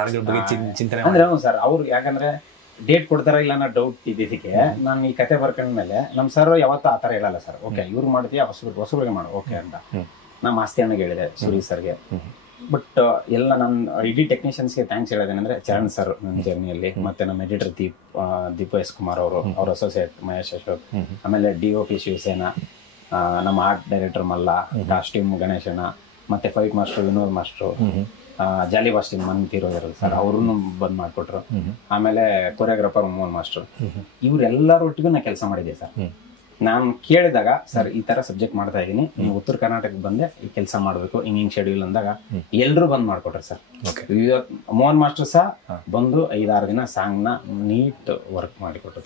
ಅಂದರೆ ಹ್ಞೂ ಸರ್, ಅವ್ರು ಯಾಕಂದರೆ ಡೇಟ್ ಕೊಡ್ತಾರ ಇಲ್ಲ ಅನ್ನೋ ಡೌಟ್ ಇದ್ದಿದ್ದಕ್ಕೆ ನಾನು ಈ ಕತೆ ಬರ್ಕೊಂಡ್ಮೇಲೆ ನಮ್ಮ ಸರ್ ಯಾವತ್ತೂ ಆ ಥರ ಹೇಳಲ್ಲ ಸರ್. ಓಕೆ ಇವ್ರು ಮಾಡ್ತೀಯಾ ಹೊಸಬ್ರಿಗೆ ಮಾಡು ಓಕೆ ಅಂತ ನಾ ಮಾಸ್ತಿ ಅಣ್ಣಗೆ ಹೇಳಿದೆ, ಸೂರಿ ಸರ್ಗೆ. ಬಟ್ ಎಲ್ಲ ನನ್ನ ಇಡೀ ಟೆಕ್ನಿಷಿಯನ್ಸ್ಗೆ ಥ್ಯಾಂಕ್ಸ್ ಹೇಳೋದೇನೆಂದ್ರೆ ಚರಣ್ ಸರ್ ನನ್ನ ಜರ್ನಿಯಲ್ಲಿ, ಮತ್ತೆ ನಮ್ಮ ಎಡಿಟರ್ ದೀಪ ಎಸ್ ಕುಮಾರ್ ಅವರು, ಅವ್ರ ಅಸೋಸಿಯೇಟ್ ಮಹೇಶ್ ಅಶೋಕ್, ಆಮೇಲೆ DOP ಶಿವಸೇನಾ, ನಮ್ಮ ಆರ್ಟ್ ಡೈರೆಕ್ಟರ್ ಮಲ್ಲ, ಕಾಸ್ಟ್ಯೂಮ್ ಗಣೇಶಣ್ಣ, ಮತ್ತೆ ಫೈಟ್ ಮಾಸ್ಟರ್ ವಿನೋದ್ ಮಾಸ್ಟ್ರು, ಜಾಲಿ ಬಾಸ್ಟಿನ್ ಮಂತಿರೋದಿರೋದು ಸರ್, ಅವ್ರನ್ನು ಬಂದ್ ಮಾಡಿಕೊಟ್ರು. ಆಮೇಲೆ ಕೊರಿಯೋಗ್ರಾಫರ್ ಮೋಹನ್ ಮಾಸ್ಟರ್, ಇವರೆಲ್ಲರೊಟ್ಟಿಗೂ ನಾ ಕೆಲಸ ಮಾಡಿದ್ದೆ ಸರ್. ನಾನು ಕೇಳಿದಾಗ ಸರ್ ಈ ತರ ಸಬ್ಜೆಕ್ಟ್ ಮಾಡ್ತಾ ಇದೀನಿ, ನೀವು ಉತ್ತರ ಕರ್ನಾಟಕಕ್ಕೆ ಬಂದೆ ಈ ಕೆಲಸ ಮಾಡ್ಬೇಕು ಹಿಂಗ್ ಶೆಡ್ಯೂಲ್ ಅಂದಾಗ ಎಲ್ರು ಬಂದ್ ಮಾಡ್ಕೊಟ್ರಿ ಸರ್. ಮೋಹನ್ ಮಾಸ್ಟರ್ ಸಹ ಬಂದು 5-6 ದಿನ ಸಾಂಗ್ ನ ನೀಟ್ ವರ್ಕ್ ಮಾಡಿಕೊಟ್ರು.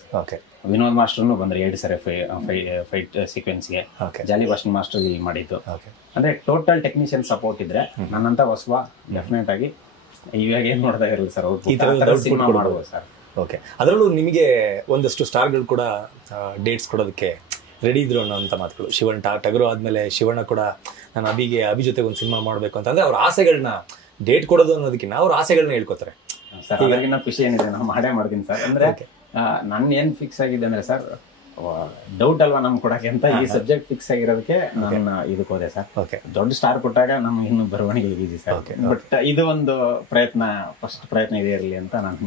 ವಿನೋದ್ ಮಾಸ್ಟರ್ನು ಬಂದ್ರೆ 2 ಸರಿ ಫೈಟ್ ಸೀಕ್ವೆನ್ಸ್ಗೆ, ಜಾಲಿ ಭಾಷಣ ಮಾಸ್ಟರ್ ಇಲ್ಲಿ ಮಾಡಿದ್ದು. ಅಂದ್ರೆ ಟೋಟಲ್ ಟೆಕ್ನಿಷಿಯನ್ ಸಪೋರ್ಟ್ ಇದ್ರೆ ನನ್ನಂತ ಹೊಸವ ಡೆಫಿನೆಟ್ ಆಗಿ ಇವಾಗ ಏನ್ ನೋಡ್ತಾ ಇರಲಿಲ್ಲ ಸರ್, ಸಿನಿಮಾ ಮಾಡ್ಬೋದು ಸರ್. ಓಕೆ, ಅದರಲ್ಲೂ ನಿಮಗೆ ಒಂದಷ್ಟು ಸ್ಟಾರ್ಗಳು ಕೂಡ ಡೇಟ್ಸ್ ಕೊಡೋದಕ್ಕೆ ರೆಡಿ ಇದ್ರು ಅನ್ನೋಂಥ ಮಾತುಗಳು. ಶಿವಣ್ಣ ಟಗರು ಆದ್ಮೇಲೆ ಶಿವಣ್ಣ ಕೂಡ ನಾನು ಅಭಿ ಜೊತೆ ಒಂದು ಸಿನಿಮಾ ಮಾಡಬೇಕು ಅಂತಂದ್ರೆ ಅವ್ರ ಆಸೆಗಳನ್ನ ಡೇಟ್ ಕೊಡೋದು ಅನ್ನೋದಕ್ಕಿಂತ ಅವ್ರ ಆಸೆಗಳನ್ನ ಹೇಳ್ಕೊತಾರೆ ಸರ್. ಅದಕ್ಕಿಂತ ಖುಷಿ ಏನಿದೆ, ನಾನು ಮಾಡೇ ಮಾಡ್ತೀನಿ ಸರ್. ಅಂದ್ರೆ ನನ್ ಏನ್ ಫಿಕ್ಸ್ ಆಗಿದೆ ಅಂದ್ರೆ ಸರ್, ಡೌಟ್ ಅಲ್ವಾ ನಮ್ ಕೊಡಕ್ಕೆ ಅಂತ ಈ ಸಬ್ಜೆಕ್ಟ್ ಫಿಕ್ಸ್ ಆಗಿರೋದಕ್ಕೆ ನಾನು ಇದಕ್ಕೆ ಹೋದೆ ಸರ್. ದೊಡ್ಡ ಸ್ಟಾರ್ ಕೊಟ್ಟಾಗ ನಮ್ಗೆ ಇನ್ನು ಬರವಣಿಗೆ ಇದೆ ಸರ್. ಬಟ್ ಇದು ಒಂದು ಪ್ರಯತ್ನ, ಫಸ್ಟ್ ಪ್ರಯತ್ನ ಇದೆ ಇರಲಿ ಅಂತ ನಾನು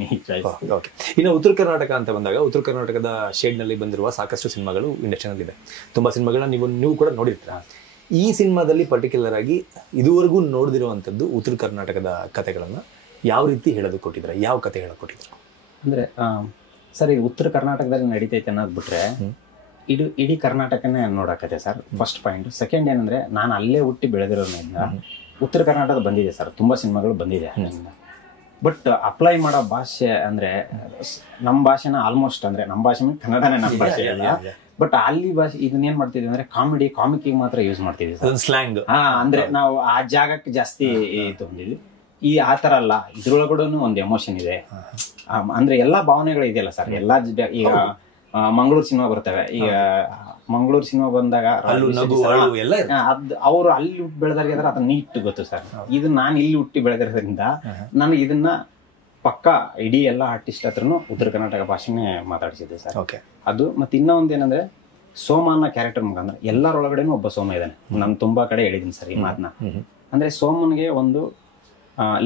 ಇನ್ನು ಉತ್ತರ ಕರ್ನಾಟಕ ಅಂತ ಬಂದಾಗ, ಉತ್ತರ ಕರ್ನಾಟಕದ ಶೇಡ್ ನಲ್ಲಿ ಬಂದಿರುವ ಸಾಕಷ್ಟು ಸಿನಿಮಾಗಳು ಇಂಡಸ್ಟ್ರಿನಲ್ಲಿ ಇದೆ. ತುಂಬಾ ಸಿನಿಮಾಗಳನ್ನ ನೀವು ಕೂಡ ನೋಡಿರ್ತೀರ. ಈ ಸಿನಿಮಾದಲ್ಲಿ ಪರ್ಟಿಕ್ಯುಲರ್ ಆಗಿ ಇದುವರೆಗೂ ನೋಡಿದಿರುವಂತದ್ದು ಉತ್ತರ ಕರ್ನಾಟಕದ ಕಥೆಗಳನ್ನ ಯಾವ ರೀತಿ ಹೇಳೋದಕ್ಕೆ ಕೊಟ್ಟಿದ್ರೆ, ಯಾವ ಕತೆ ಹೇಳಕ್ ಕೊಟ್ಟಿದ್ರು? ಅಂದ್ರೆ ಸರ್, ಇದು ಉತ್ತರ ಕರ್ನಾಟಕದಲ್ಲಿ ನಡೀತೈತೆ ಅನ್ನೋದು ಬಿಟ್ರೆ ಇಡೀ ಕರ್ನಾಟಕನೇ ನೋಡಕತ್ತೆ ಸರ್, ಫಸ್ಟ್ ಪಾಯಿಂಟ್. ಸೆಕೆಂಡ್ ಏನಂದ್ರೆ, ನಾನು ಅಲ್ಲೇ ಹುಟ್ಟಿ ಬೆಳೆದಿರೋದ್ರಿಂದ ಉತ್ತರ ಕರ್ನಾಟಕ ಬಂದಿದೆ ಸರ್, ತುಂಬಾ ಸಿನಿಮಾಗಳು ಬಂದಿದೆ. ಬಟ್ ಅಪ್ಲೈ ಮಾಡೋ ಭಾಷೆ ಅಂದ್ರೆ ನಮ್ಮ ಭಾಷೆನ ಆಲ್ಮೋಸ್ಟ್, ಅಂದ್ರೆ ನಮ್ಮ ಭಾಷೆ ಕನ್ನಡನೇ ನಮ್ಮ ಭಾಷೆ ಅಲ್ಲ. ಬಟ್ ಅಲ್ಲಿ ಭಾಷೆ ಇದನ್ನೇನ್ ಮಾಡ್ತಿದ್ವಿ ಅಂದ್ರೆ ಕಾಮಿಕ್ ಮಾತ್ರ ಯೂಸ್ ಮಾಡ್ತಿದ್ವಿ ಸರ್, ಸ್ಲ್ಯಾಂಗ್. ಅಂದ್ರೆ ನಾವು ಆ ಜಾಗಕ್ಕೆ ಜಾಸ್ತಿ ತಗೊಂಡಿದ್ವಿ. ಈ ಆತರ ಅಲ್ಲ, ಇದ್ರೊಳಗಡೆ ಒಂದು ಎಮೋಷನ್ ಇದೆ. ಅಂದ್ರೆ ಎಲ್ಲಾ ಭಾವನೆಗಳು ಇದೆಯಲ್ಲ ಸರ್. ಈಗ ಮಂಗಳೂರು ಸಿನಿಮಾ ಬರ್ತವೆ, ಈಗ ಮಂಗಳೂರು ಸಿನಿಮಾ ಬಂದಾಗ ಅವ್ರು ಅಲ್ಲಿ ಹುಟ್ಟಿ ಬೆಳೆದಾರ ಅದನ್ನ ನೀಟ್ ಗೊತ್ತು ಸರ್. ಇದು ನಾನು ಇಲ್ಲಿ ಹುಟ್ಟಿ ಬೆಳೆದಿರೋದ್ರಿಂದ ನನಗೆ ಇದನ್ನ ಪಕ್ಕ ಇಡೀ ಎಲ್ಲಾ ಆರ್ಟಿಸ್ಟ್ ಹತ್ರನು ಉತ್ತರ ಕರ್ನಾಟಕ ಭಾಷೆನೇ ಮಾತಾಡಿಸಿದ್ದೆ ಸರ್. ಅದು ಮತ್ತೆ ಇನ್ನೊಂದ್ ಏನಂದ್ರೆ, ಸೋಮ ಅನ್ನೋ ಕ್ಯಾರೆಕ್ಟರ್ ಮುಖಾಂತರ ಎಲ್ಲರೊಳಗಡೆನೂ ಒಬ್ಬ ಸೋಮ ಇದ್ದಾನೆ. ನಾನು ತುಂಬಾ ಕಡೆ ಹೇಳಿದ್ದೀನಿ ಸರ್ ಈ ಮಾತನ್ನ. ಅಂದ್ರೆ ಸೋಮನ್ಗೆ ಒಂದು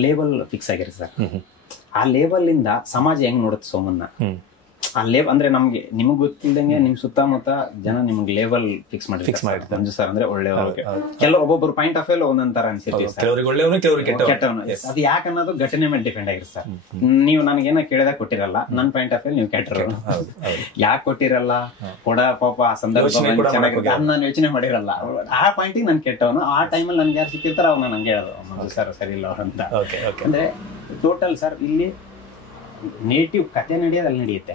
ಲೇಬಲ್ ಫಿಕ್ಸ್ ಆಗಿರುತ್ತೆ ಸರ್. ಆ ಲೇಬಲ್ ಇಂದ ಸಮಾಜ ಹೆಂಗ್ ನೋಡುತ್ತೆ ಸೋಮನ್ನ, ಆ ಅಂದ್ರೆ ನಮ್ಗೆ ನಿಮಗ್ ಗೊತ್ತಿಲ್ದಂಗೆ ನಿಮ್ ಸುತ್ತಮುತ್ತ ಜನ ನಿಮ್ಗೆ ಲೇಬಲ್ ಫಿಕ್ಸ್ ಮಾಡಿ ಮಂಜು ಸರ್ ಅಂದ್ರೆ ಒಳ್ಳೆಯವ್ರಿಗೆ, ಒಬ್ಬೊಬ್ಬರು ಪಾಯಿಂಟ್ ಆಫ್ ವ್ಯೂ ಒಂದೊಂದ್ ತರ ಅನ್ಸಿರ್ತೀವಿ. ಕೆಟ್ಟವನು ಅದು ಯಾಕೆ ಅನ್ನೋದು ಘಟನೆ ಮೇಲೆ ಡಿಪೆಂಡ್ ಆಗಿರುತ್ತೆ ಸರ್. ನೀವು ನನಗೇನ ಕೇಳಿದಾಗ ಕೊಟ್ಟಿರಲ್ಲ, ನನ್ ಪಾಯಿಂಟ್ ಆಫ್ ವ್ಯೂ ನೀವು ಕೆಟ್ಟರು ಯಾಕೆ ಕೊಟ್ಟಿರಲ್ಲ, ಕೊಡ ಪಾಪ ಆ ಸಂದರ್ಭ ನಾನು ಯೋಚನೆ ಮಾಡಿರಲ್ಲ. ಆ ಪಾಯಿಂಟಿಗೆ ನಾನು ಕೆಟ್ಟವನು. ಆ ಟೈಮಲ್ಲಿ ನನ್ಗೆ ಯಾರು ಸಿಕ್ಕಿರ್ತಾರ ಅವ್ನ ನಂಗೆ ಹೇಳೋದು, ಮಂಜು ಸರ್ ಸರಿ ಇಲ್ಲ ಅವ್ರಂತ. ಅಂದ್ರೆ ಟೋಟಲ್ ಸರ್ ಇಲ್ಲಿ ನೇಟಿವ್ ಕತೆ ನಡೆಯೋದು ಅಲ್ಲಿ ನಡೆಯುತ್ತೆ.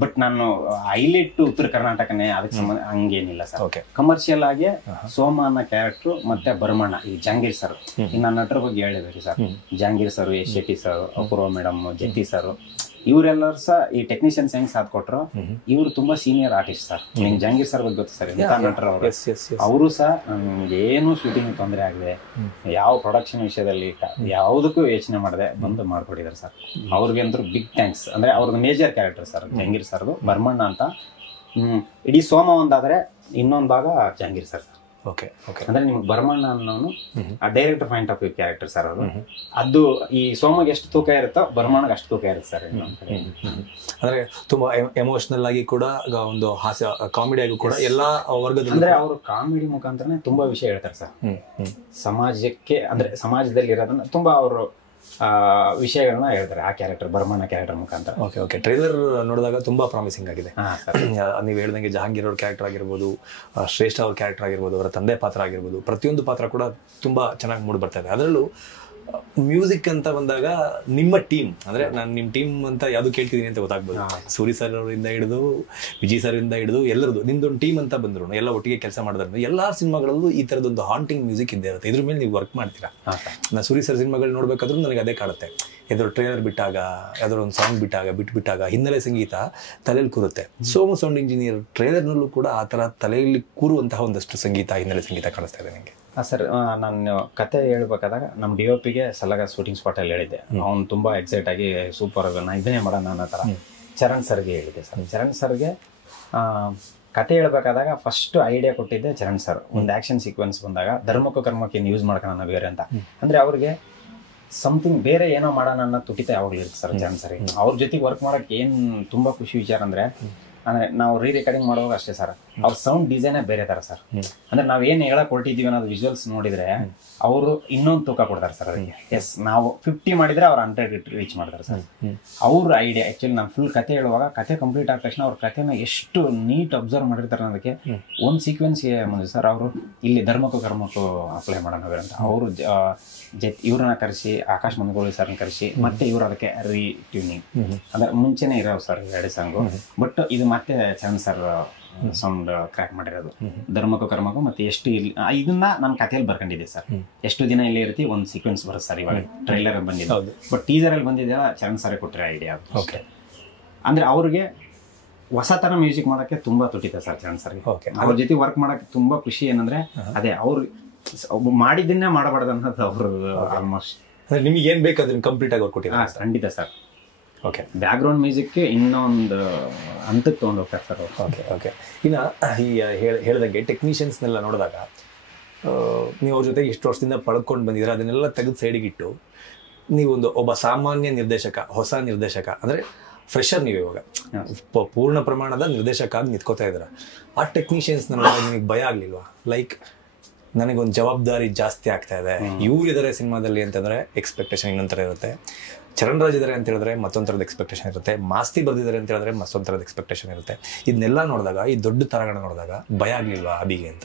ಬಟ್ ನಾನು ಹೈಲೈಟ್ ಉತ್ತರ ಕರ್ನಾಟಕನೇ, ಅದಕ್ಕೆ ಸಂಬಂಧ ಹಂಗೇನಿಲ್ಲ ಸರ್. ಕಮರ್ಷಿಯಲ್ ಆಗಿ ಸೋಮ ಅನ್ನೋ ಕ್ಯಾರೆಕ್ಟರ್ ಮತ್ತೆ ಭರಮಣ್ಣ, ಈ ಜಹಾಂಗೀರ್ ಸರ್, ಇನ್ನ ನಟರ ಬಗ್ಗೆ ಹೇಳಬೇಕು sir. Jahangir sir, S Shetty sir, Apoorva madam, Jathi sir, ಇವರೆಲ್ಲರೂ ಸಹ ಈ ಟೆಕ್ನಿಷಿಯನ್ಸ್ ಹೆಂಗ್ ಸಾಥ್ ಕೊಟ್ರು. ಇವರು ತುಂಬಾ ಸೀನಿಯರ್ ಆರ್ಟಿಸ್ಟ್ ಸರ್. ನಿಮ್ಗೆ ಜಹಾಂಗೀರ್ ಸರ್ ಬಗ್ಗೆ ಗೊತ್ತು ಸರ್, ಎಂತ ನಟರ ಅವರು ಸಹ ಏನು ಶೂಟಿಂಗ್ ತೊಂದರೆ ಆಗದೆ, ಯಾವ ಪ್ರೊಡಕ್ಷನ್ ವಿಷಯದಲ್ಲಿ ಯಾವುದಕ್ಕೂ ಯೋಚನೆ ಮಾಡದೆ ಬಂದು ಮಾಡ್ಕೊಟ್ಟಿದ್ದಾರೆ ಸರ್. ಅವ್ರಿಗೆ ಅಂದ್ರೂ ಬಿಗ್ ಥ್ಯಾಂಕ್ಸ್. ಅಂದ್ರೆ ಅವ್ರದ್ದು ಮೇಜರ್ ಕ್ಯಾರೆಕ್ಟರ್ ಸರ್ ಜಹಾಂಗೀರ್ ಸರ್ದು, ಭರಮಣ್ಣ ಅಂತ. ಇಡೀ ಸೋಮ ಒಂದಾದ್ರೆ ಇನ್ನೊಂದು ಭಾಗ ಜಹಾಂಗೀರ್ ಸರ್. ಅಂದ್ರೆ ನಿಮ್ಗೆ ಭರಮಣ್ಣ ಅನ್ನೋನು ಆ director point of view character sir ಅದು. ಅದು ಈ ಸೋಮಗೆ ಎಷ್ಟು ತೂಕ ಇರುತ್ತೋ ಭರಮಣ್ಣಗೆ ಅಷ್ಟು ತೂಕ ಇರುತ್ತೆ ಸರ್. ಅಂದ್ರೆ ತುಂಬಾ ಎಮೋಷನಲ್ ಆಗಿ ಕೂಡ, ಒಂದು ಹಾಸ್ಯ ಕಾಮಿಡಿ ಆಗಿ ಕೂಡ ಎಲ್ಲಾ ವರ್ಗದ, ಅಂದ್ರೆ ಅವರು ಕಾಮಿಡಿ ಮುಖಾಂತರನೇ ತುಂಬಾ ವಿಷಯ ಹೇಳ್ತಾರೆ ಸರ್. ಸಮಾಜಕ್ಕೆ ಅಂದ್ರೆ ಸಮಾಜದಲ್ಲಿ ಇರೋದನ್ನ ತುಂಬಾ ಅವರು ವಿಷಯಗಳನ್ನ ಹೇಳ್ತಾರೆ ಆ ಕ್ಯಾರೆಕ್ಟರ್, ಭರಮಣ್ಣ ಕ್ಯಾರೆಕ್ಟರ್ ಮುಖಾಂತರ. ಟ್ರೈಲರ್ ನೋಡಿದಾಗ ತುಂಬಾ ಪ್ರಾಮಿಸಿಂಗ್ ಆಗಿದೆ. ನೀವು ಹೇಳ್ದಂಗೆ ಜಹಾಂಗೀರ್ ಅವ್ರ ಕ್ಯಾರೆಕ್ಟರ್ ಆಗಿರ್ಬೋದು, ಶ್ರೇಷ್ಠ ಅವ್ರ ಕ್ಯಾರೆಕ್ಟರ್ ಆಗಿರ್ಬೋದು, ಅವರ ತಂದೆ ಪಾತ್ರ ಆಗಿರ್ಬೋದು, ಪ್ರತಿಯೊಂದು ಪಾತ್ರ ಕೂಡ ತುಂಬಾ ಚೆನ್ನಾಗಿ ಮೂಡಿ ಬರ್ತಾ ಇದೆ. ಅದರಲ್ಲೂ ಮ್ಯೂಸಿಕ್ ಅಂತ ಬಂದಾಗ ನಿಮ್ಮ ಟೀಮ್, ಅಂದ್ರೆ ನಾನು ನಿಮ್ ಟೀಮ್ ಅಂತ ಯಾವ್ದು ಕೇಳ್ತಿದೀನಿ ಅಂತ ಗೊತ್ತಾಗ್ಬೋದು. ಸೂರಿ ಸರ್ ಅವರಿಂದ ಹಿಡಿದು ವಿಜಯ್ ಸರ್ ಇಂದ ಹಿಡಿದು ಎಲ್ಲರದು ನಿಮ್ದೊಂದು ಟೀಮ್ ಅಂತ ಬಂದ್ರು, ಎಲ್ಲ ಒಟ್ಟಿಗೆ ಕೆಲಸ ಮಾಡಿದ್ರೆ ಎಲ್ಲಾ ಸಿನಿಮಾಗಳಲ್ಲೂ ಈ ತರದೊಂದು ಹಾಂಟಿಂಗ್ ಮ್ಯೂಸಿಕ್ ಇದ್ದೇ ಇರುತ್ತೆ. ಇದ್ರ ಮೇಲೆ ನೀವು ವರ್ಕ್ ಮಾಡ್ತೀರಾ. ನಾ ಸೂರಿ ಸರ್ ಸಿನಿಮಾಗಳು ನೋಡ್ಬೇಕಾದ್ರೂ ನನಗೆ ಅದೇ ಕಾಡುತ್ತೆ. ಯಾವ್ದಾದ್ರು ಟ್ರೈಲರ್ ಬಿಟ್ಟಾಗ, ಯಾವ್ದಾದ್ರು ಒಂದು ಸಾಂಗ್ ಬಿಟ್ಟಾಗ ಹಿನ್ನೆಲೆ ಸಂಗೀತ ತಲೆಯಲ್ಲಿ ಕೂರುತ್ತೆ. ಸೋಮು ಸೌಂಡ್ ಇಂಜಿನಿಯರ್ ಟ್ರೈಲರ್ನಲ್ಲೂ ಕೂಡ ಆ ತರ ತಲೆಯಲ್ಲಿ ಕೂರುವಂತಹ ಒಂದಷ್ಟು ಸಂಗೀತ, ಹಿನ್ನೆಲೆ ಸಂಗೀತ ಕಾಣಿಸ್ತಾ ಇದೆ ನನಗೆ. ಸರ್, ನಾನು ಕತೆ ಹೇಳ್ಬೇಕಾದಾಗ ನಮ್ಮ DOP-ಗೆ ಸಲಗ ಶೂಟಿಂಗ್ ಸ್ಪಾಟ್ ಅಲ್ಲಿ ಹೇಳಿದ್ದೆ. ಅವ್ನು ತುಂಬಾ ಎಕ್ಸೈಟ್ ಆಗಿ ಸೂಪರ್ ನಾ ಇದನ್ನೇ ಮಾಡೋಣ ಅನ್ನೋ ತರ ಚರಣ್ ಸರ್ಗೆ ಹೇಳಿದ್ದೆ ಸರ್. ಚರಣ್ ಸರ್ಗೆ ಕತೆ ಹೇಳ್ಬೇಕಾದಾಗ ಫಸ್ಟ್ ಐಡಿಯಾ ಕೊಟ್ಟಿದ್ದೆ ಚರಣ್ ಸರ್. ಒಂದು ಆಕ್ಷನ್ ಸೀಕ್ವೆನ್ಸ್ ಬಂದಾಗ ಧರ್ಮಕ್ಕೂ ಕರ್ಮಕ್ಕೆ ಯೂಸ್ ಮಾಡ್ಕೊಳ್ಳೋಣ ಬೇರೆ ಅಂತ. ಅಂದ್ರೆ ಅವ್ರಿಗೆ ಸಮಥಿಂಗ್ ಬೇರೆ ಏನೋ ಮಾಡೋಣ ಅನ್ನೋ ತುಟಿತ ಯಾವಾಗ್ಲೂ ಇರುತ್ತೆ ಸರ್ ಚರಣ್ ಸರ್. ಅವ್ರ ಜೊತೆಗೆ ವರ್ಕ್ ಮಾಡಕ್ ಏನ್ ತುಂಬಾ ಖುಷಿ ವಿಚಾರ ಅಂದ್ರೆ, ಅಂದ್ರೆ ನಾವು ರೆಕಾರ್ಡಿಂಗ್ ಮಾಡುವಾಗ ಅಷ್ಟೇ ಸರ್, ಅವ್ರ ಸೌಂಡ್ ಡಿಸೈನೇ ಬೇರೆ ತರ ಸರ್. ಅಂದ್ರೆ ನಾವ್ ಏನ್ ಹೇಳಕ್ ಹೊರಟಿದೀವಿ ಅನ್ನೋದು ವಿಜುವಲ್ಸ್ ನೋಡಿದ್ರೆ ಅವರು ಇನ್ನೊಂದು ತೂಕ ಕೊಡ್ತಾರೆ ಸರ್ ಅದಕ್ಕೆ. ಎಸ್, ನಾವು 50 ಮಾಡಿದ್ರೆ ಅವ್ರು 100 ರೀಚ್ ಮಾಡ್ತಾರೆ ಸರ್. ಅವ್ರ ಐಡಿಯಾ ಆಕ್ಚುಲಿ ನಾನು ಫುಲ್ ಕತೆ ಹೇಳುವಾಗ ಕತೆ ಕಂಪ್ಲೀಟ್ ಆದ ತಕ್ಷಣ ಅವ್ರ ಕತೆನ ಎಷ್ಟು ನೀಟ್ ಅಬ್ಸರ್ವ್ ಮಾಡಿರ್ತಾರೆ ಅನ್ನೋದಕ್ಕೆ ಒಂದು ಸೀಕ್ವೆನ್ಸ್ಗೆ ಮುಂದೆ ಸರ್ ಅವರು ಇಲ್ಲಿ ಧರ್ಮಕ್ಕೂ ಕರ್ಮಕ್ಕೂ ಅಪ್ಲೈ ಮಾಡೋಣ ಅಂತ ಅವರು ಇವ್ರನ್ನ ಕರೆಸಿ ಆಕಾಶ್ ಮನಗೋಳಿ ಸರ್ನ ಕರೆಸಿ ಮತ್ತೆ ಇವ್ರು ಅದಕ್ಕೆ ರೀಟ್ಯೂನಿಂಗ್ ಅಂದ್ರೆ ಮುಂಚೆನೆ ಇರೋ ಸರ್ 2 ಸಾಂಗು. ಬಟ್ ಇದು ಮತ್ತೆ ಚರಣ್ ಸರ್ ಸೌಂಡ್ ಕ್ರ್ಯಾಕ್ ಮಾಡಿರೋದು ಧರ್ಮಕ್ಕೂ ಕರ್ಮಕ್ಕೂ. ಮತ್ತೆ ಎಷ್ಟು ಇಲ್ಲಿ ಇದನ್ನ ನಾನು ಕಥೆಯಲ್ಲಿ ಬರ್ಕೊಂಡಿದ್ದೆ ಸರ್. ಎಷ್ಟು ದಿನ ಇಲ್ಲಿ ಇರ್ತಿ ಒಂದು ಸೀಕ್ವೆನ್ಸ್ ಬರುತ್ತೆ ಸರ್. ಇವಾಗ ಟ್ರೈಲರ್ ಬಂದಿದೆ, ಬಟ್ ಟೀಸರ್ ಅಲ್ಲಿ ಬಂದಿದೆ ಚರಣ್ ಸರ್ ಕೊಟ್ಟಿರೋ ಐಡಿಯಾ. ಅಂದ್ರೆ ಅವ್ರಿಗೆ ಹೊಸ ತರ ಮ್ಯೂಸಿಕ್ ಮಾಡಕ್ಕೆ ತುಂಬಾ ತುಟಿತ ಸರ್ ಚರಣ್ ಸರ್ಗೆ. ಅವ್ರ ಜೊತೆ ವರ್ಕ್ ಮಾಡಕ್ಕೆ ತುಂಬಾ ಖುಷಿ. ಏನಂದ್ರೆ ಅದೇ ಅವ್ರು ಮಾಡಿದ್ದನ್ನೇ ಮಾಡಬಾರ್ದು ಅನ್ನೋದು ಅವ್ರದ್ದು ಆಲ್ಮೋಸ್ಟ್. ನಿಮ್ಗೆ ಏನ್ ಬೇಕು ಅದನ್ನ ಕಂಪ್ಲೀಟ್ ಆಗಿ ಕೊಟ್ಟಿದ್ದಾರೆ. ಖಂಡಿತ ಸರ್. ಓಕೆ, ಬ್ಯಾಕ್ಗ್ರೌಂಡ್ ಮ್ಯೂಸಿಕ್ಗೆ ಇನ್ನೊಂದು ಹಂತಕ್ಕೆ ತೊಗೊಂಡು ಹೋಗ್ತಾರೆ ಸರ್. Okay okay. ಇನ್ನು ಈ ಹೇಳ್ದಂಗೆ ಟೆಕ್ನಿಷಿಯನ್ಸ್ನೆಲ್ಲ ನೋಡಿದಾಗ ನೀವು ಅವ್ರ ಜೊತೆಗೆ ಎಷ್ಟು ವರ್ಷದಿಂದ ಪಡ್ಕೊಂಡು ಬಂದಿದ್ರೆ ಅದನ್ನೆಲ್ಲ ತೆಗೆದು ಸೈಡಿಗಿಟ್ಟು ನೀವೊಂದು ಒಬ್ಬ ಸಾಮಾನ್ಯ ನಿರ್ದೇಶಕ, ಹೊಸ ನಿರ್ದೇಶಕ ಅಂದರೆ ಫ್ರೆಶರ್ ನೀವು ಇವಾಗ ಪೂರ್ಣ ಪ್ರಮಾಣದ ನಿರ್ದೇಶಕ ಆಗಿ ನಿಂತ್ಕೋತಾ ಇದ್ದೀರ. ಆ ಟೆಕ್ನಿಷಿಯನ್ಸ್ನ ನೋಡಿದಾಗ ನಿಮಗೆ ಭಯ ಆಗಲಿಲ್ವಾ? ಲೈಕ್ ನನಗೊಂದು ಜವಾಬ್ದಾರಿ ಜಾಸ್ತಿ ಆಗ್ತಾ ಇದೆ, ಇವರಿದ್ದಾರೆ ಸಿನಿಮಾದಲ್ಲಿ ಅಂತಂದರೆ ಎಕ್ಸ್ಪೆಕ್ಟೇಷನ್ ಇನ್ನೊಂಥರ ಇರುತ್ತೆ, ಚರಣ್ ರಾಜ್ ಇದ್ದಾರೆ ಅಂತ ಹೇಳಿದ್ರೆ ಮತ್ತೊಂದು ಥರದ ಎಕ್ಸ್ಪೆಕ್ಟೇಷನ್ ಇರುತ್ತೆ, ಮಾಸ್ತಿ ಬರ್ದಿದ್ದಾರೆ ಅಂತ ಹೇಳಿದ್ರೆ ಮತ್ತೊಂದು ಥರದ ಎಕ್ಸ್ಪೆಕ್ಟೇಷನ್ ಇರುತ್ತೆ. ಇದನ್ನೆಲ್ಲ ನೋಡಿದಾಗ ಈ ದೊಡ್ಡ ತರಗಣ ನೋಡಿದಾಗ ಭಯ ಆಗಲಿಲ್ವಾ ಅಭಿಗೆ ಅಂತ?